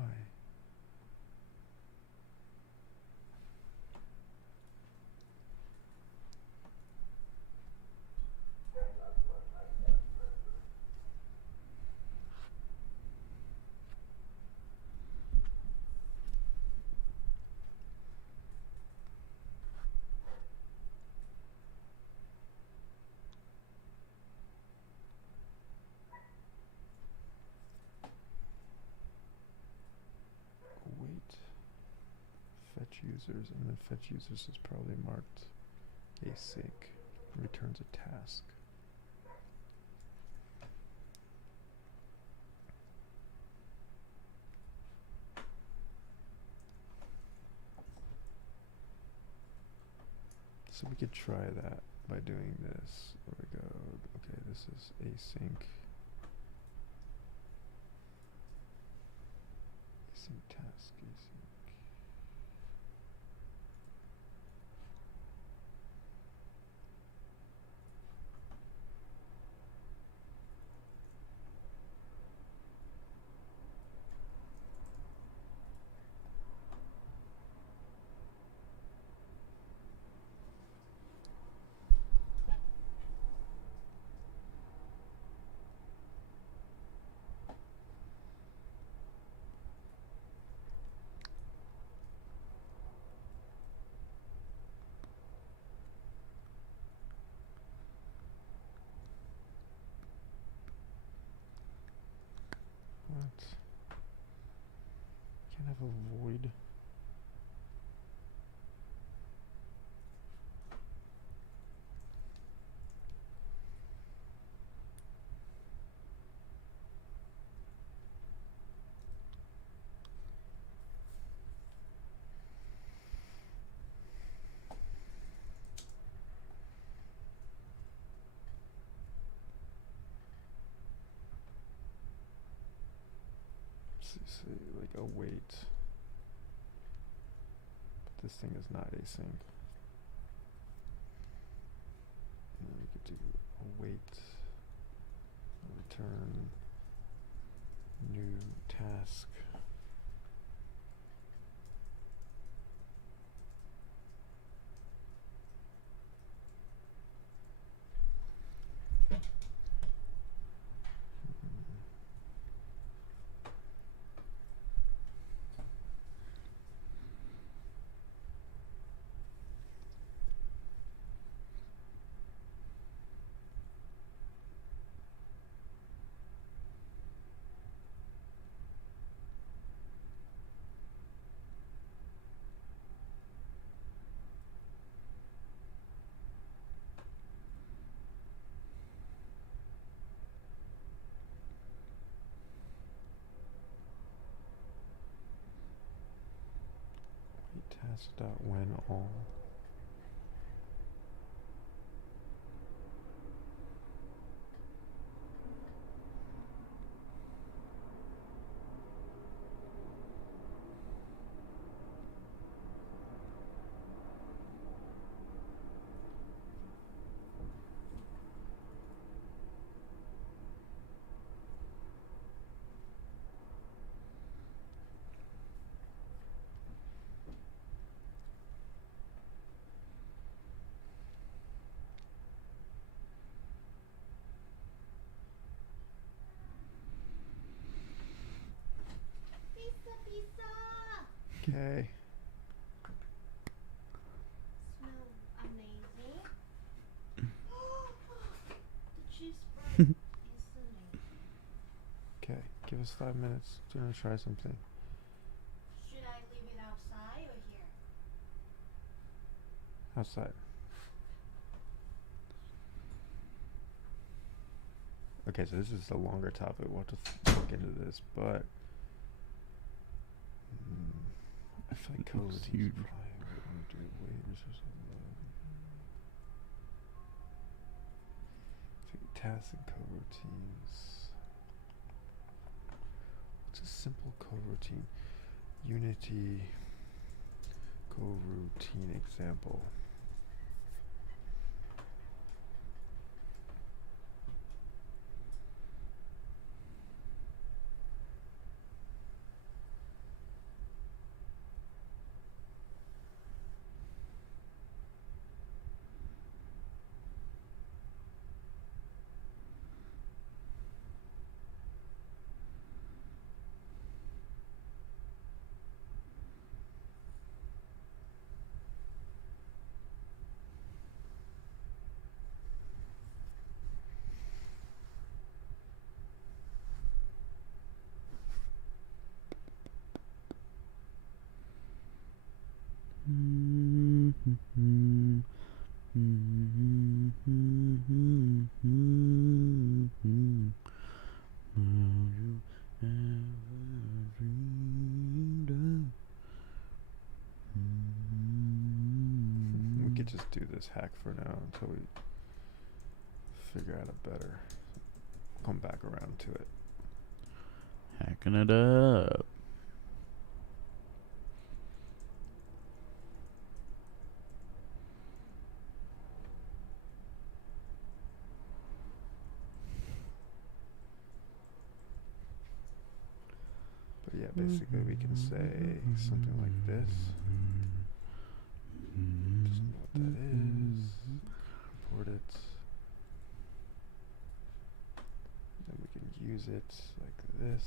Wait. Fetch users, and then fetch users is probably marked async. Returns a task. So we could try that by doing this. There we go. Okay, this is async. Async task, async. What? Can't have a void. Say like await, but this thing is not async. And then we could do await, return new task. Task dot when all. us 5 minutes. Do you want to try something? Should I leave it outside or here? Outside. Okay, so this is a longer topic. We'll have to look into this, but I feel like code is huge. Tasks and coroutines. What's a simple coroutine? Unity coroutine example. We could just do this hack for now until we figure out a better. Come back around to it. Hacking it up. But yeah, basically we can say something like this. Just know what that is. Import it. Then we can use it like this.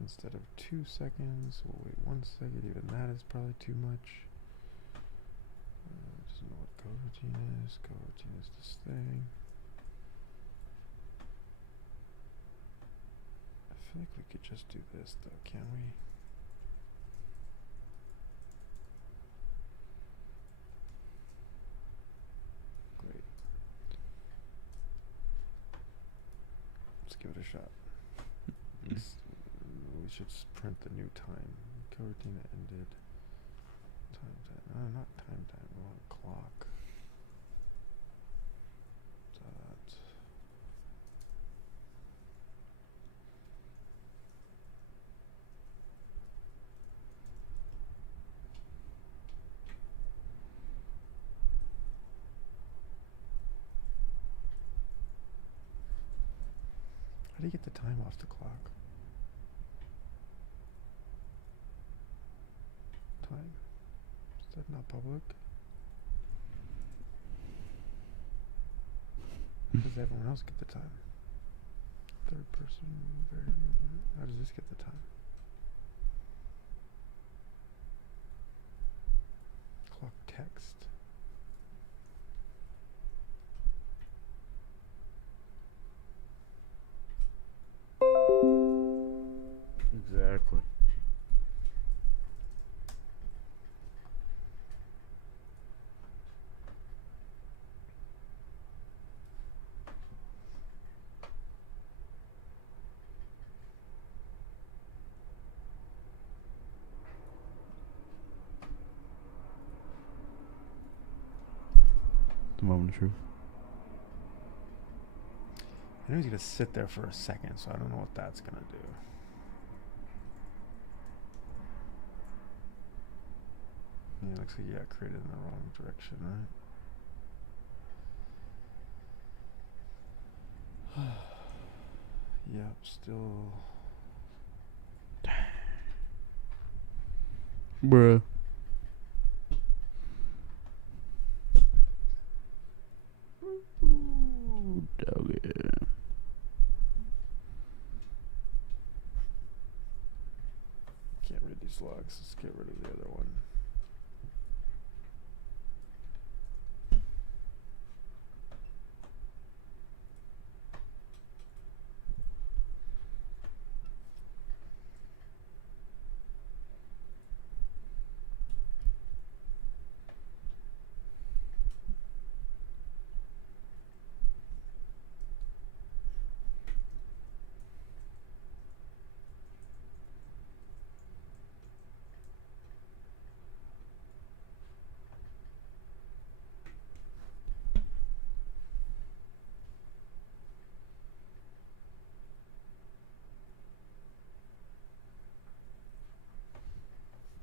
Instead of 2 seconds, we'll wait 1 second. Even that is probably too much. Just know what coroutine is. Coroutine is this thing. I feel like we could just do this though, can we? Great. Let's give it a shot. We should print the new time. Coroutine ended. Time. No, not time. We want clock. Dot. How do you get the time off the clock? Time. Is that not public? How does everyone else get the time? Third person variable. How does this get the time? Clock text. Exactly. The moment of truth. I know he's gonna sit there for a second, so I don't know what that's gonna do. Yeah, looks like you got created in the wrong direction, right? Yep, still. Bruh. Doggy. Can't read these logs. Let's get rid of the other one.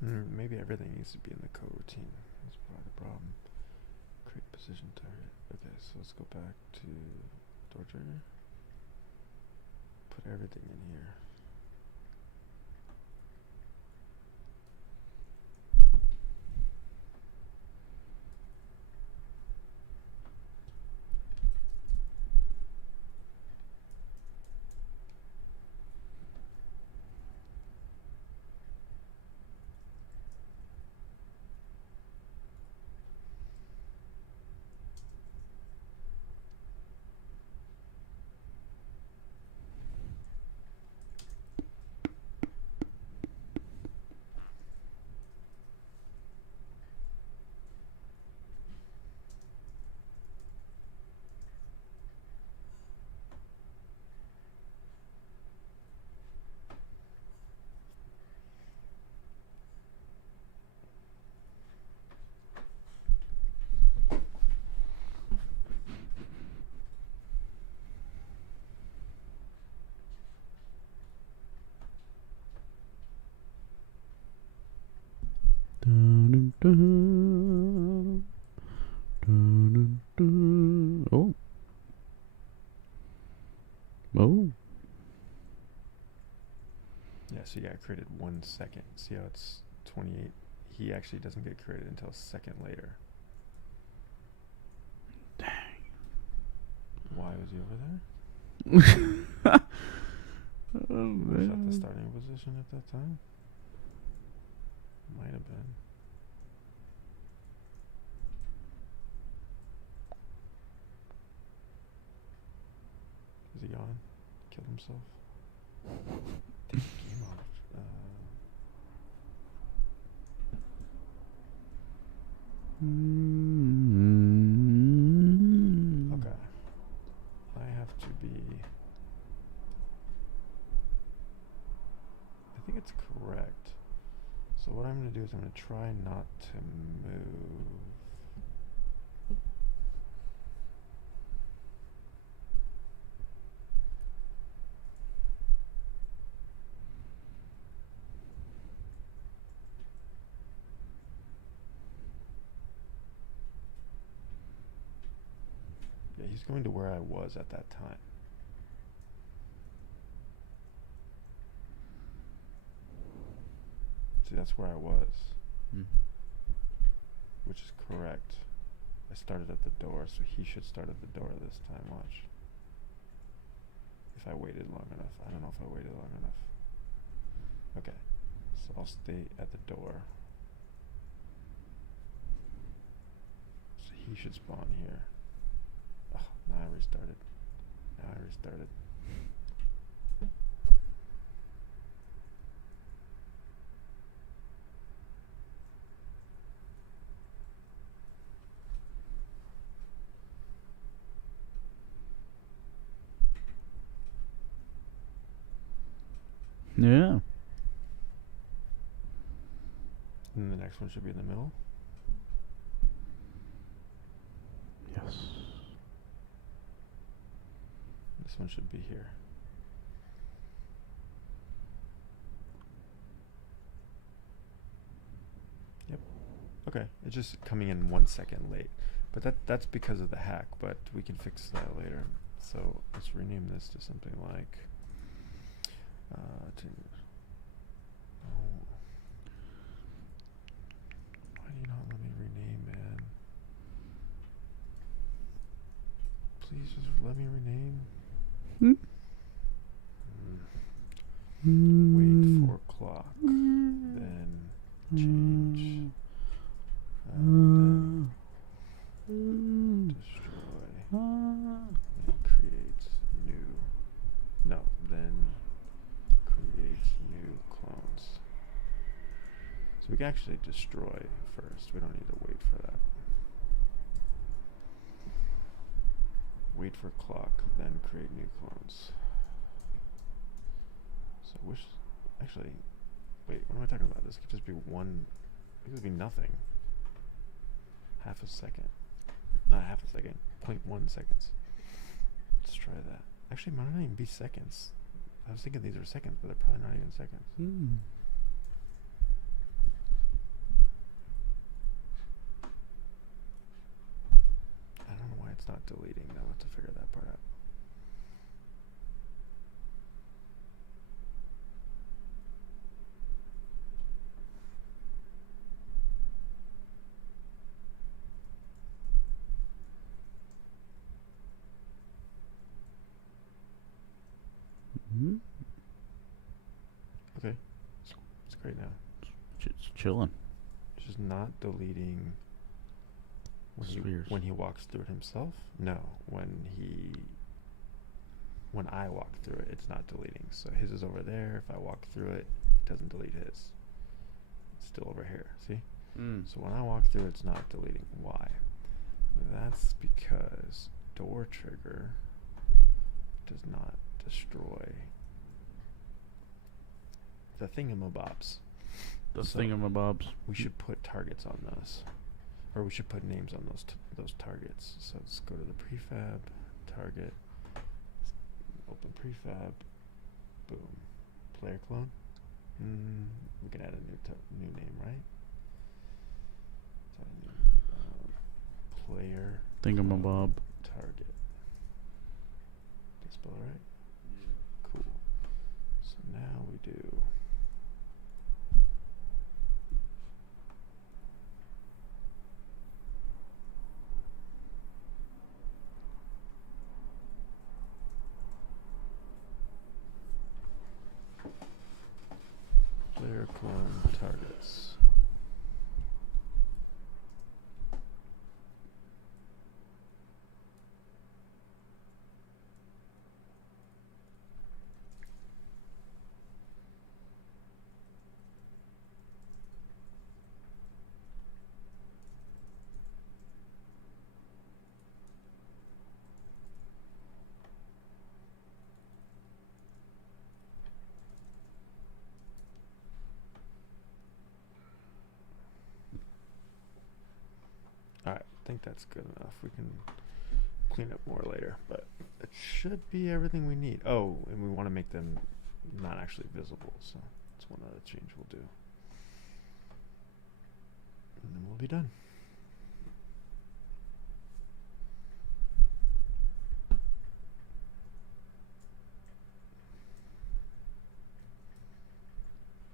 Maybe everything needs to be in the coroutine. That's probably the problem. Create position target. Okay, so let's go back to door trigger. Put everything in here. Dun, dun, dun, dun, dun. Oh. Oh. Yeah, so you got created 1 second. See how it's 28? He actually doesn't get created until a second later. Dang. Why was he over there? Oh, Was that the man. starting position at that time? Might have been. Is he gone? Killed himself? Take the game off. Okay. I have to be... I think it's correct. So what I'm going to do is I'm going to try not to move. Yeah, he's going to where I was at that time. See, that's where I was, which is correct. I started at the door, so he should start at the door this time. Watch. If I waited long enough. I don't know if I waited long enough. Okay, so I'll stay at the door. So he should spawn here. Oh, now I restarted. Yeah. And the next one should be in the middle. Yes. This one should be here. Yep. Okay, it's just coming in 1 second late. But that's because of the hack, but we can fix that later. So let's rename this to something like why do you not let me rename, man? Please just let me rename. Wait for clock, then change, then destroy, then create new. No, then create new clones. So we can actually destroy first. We don't need to wait for that. Wait for clock, then create new clones. So actually, wait, what am I talking about? This could just be one, it could be nothing. Half a second. Not half a second, 0.1 seconds. Let's try that. Actually, might not even be seconds. I was thinking these are seconds, but they're probably not even seconds. right now? It's chilling. It's just not deleting Spheres. when he walks through it himself. No, when I walk through it, it's not deleting. So his is over there. If I walk through it, it doesn't delete his. It's still over here. See? So when I walk through, it's not deleting. Why? That's because door trigger does not destroy the thingamabobs. The So thingamabobs. we should put targets on those, or we should put names on those targets. So let's go to the prefab target. Open prefab. Boom. Player clone. We can add a new name, right? Player Thingamabob. target. Did I spell it right? Cool. So now we do. Player clone targets. Alright, I think that's good enough. We can clean up more later, but it should be everything we need. Oh, and we want to make them not actually visible, so that's one other change we'll do. And then we'll be done.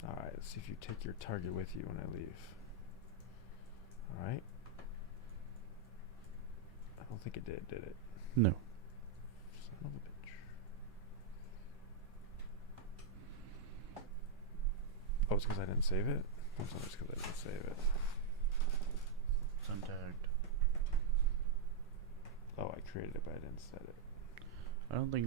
Alright, let's see if you take your target with you when I leave. Alright. I don't think it did it? No. Son of a bitch. Oh, it's because I didn't save it? It's always because I didn't save it. It's untagged. Oh, I created it, but I didn't set it. I don't think.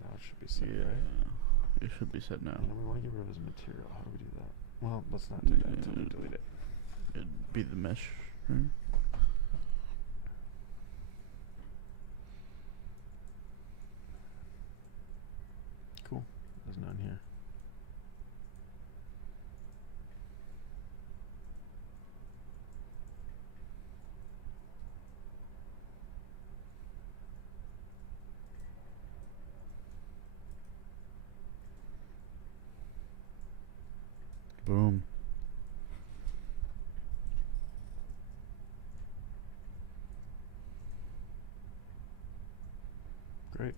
Now it should be set, Yeah. right? It should be set now. And then we want to get rid of his material. How do we do that? Well, let's not do that until we delete it. It'd be the mesh, right? Cool. There's none here. Boom. Great.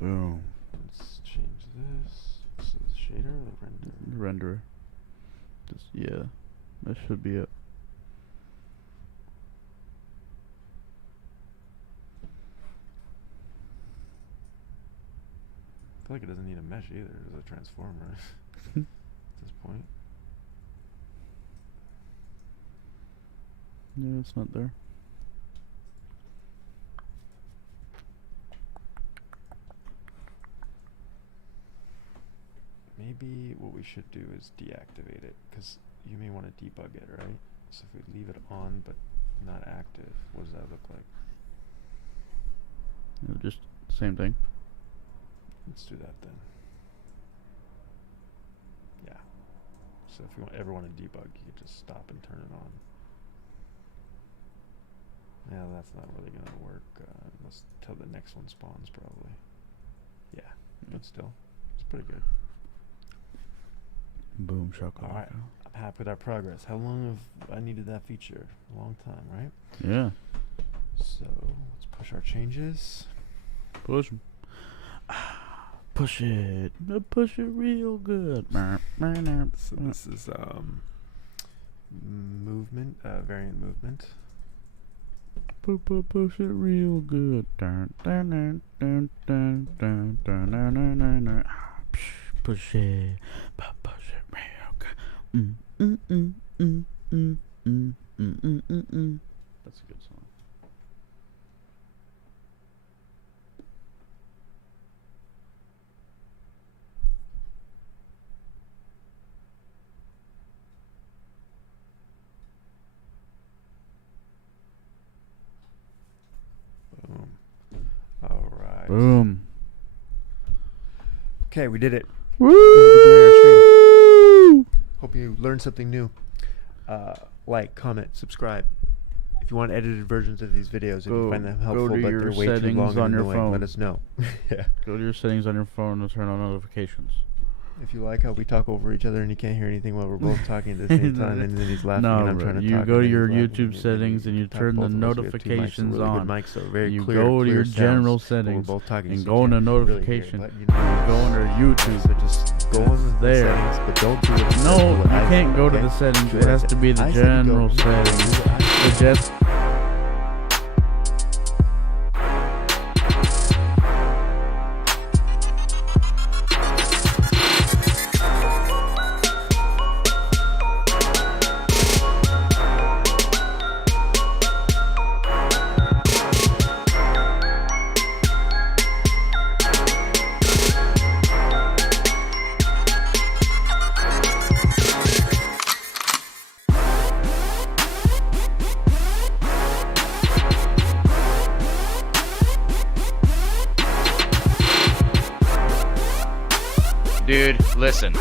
Boom. Let's change this. This is shader or render? Renderer. Just, yeah. That should be it. I feel like it doesn't need a mesh either. It's a transformer at this point. Yeah, it's not there. Maybe what we should do is deactivate it, because you may want to debug it, right? So if we leave it on but not active, what does that look like? Just same thing. Let's do that then. Yeah. So if you ever want to debug, you can just stop and turn it on. Yeah, that's not really going to work unless till the next one spawns, probably. Yeah, but still, it's pretty good. Boom, shakalaka. All right, I'm happy with our progress. How long have I needed that feature? A long time, right? Yeah. So let's push our changes. Push 'em. Push it. Push it real good. So this is movement, variant movement. Push it real good. Push it. Push it real good. That's a good song. Boom. All right. Boom. Okay, we did it. Woo! Thank you for joining our stream. Hope you learned something new. Like, comment, subscribe. If you want edited versions of these videos, if you find them helpful, to but your they're way too settings long and on your annoying, phone. let us know. Yeah. Go to your settings on your phone and turn on notifications. If you like how we talk over each other and you can't hear anything while we're both talking at the same time, and then he's laughing No, and I'm bro, trying to you talk. go and to then your he's laughing, YouTube settings and you talk turn the both of us. We have two mics, notifications really on. good mics, so very You clear, go to clear your sounds general when settings we're both talking, and so go you into can't really hear it, notification. but, You go under YouTube. So just go on the there. settings, but don't do it. No, do you what I can't said, go to okay? the settings. Do It what I has said. to be the I said to go- general do settings. what I It said. just Dude, listen.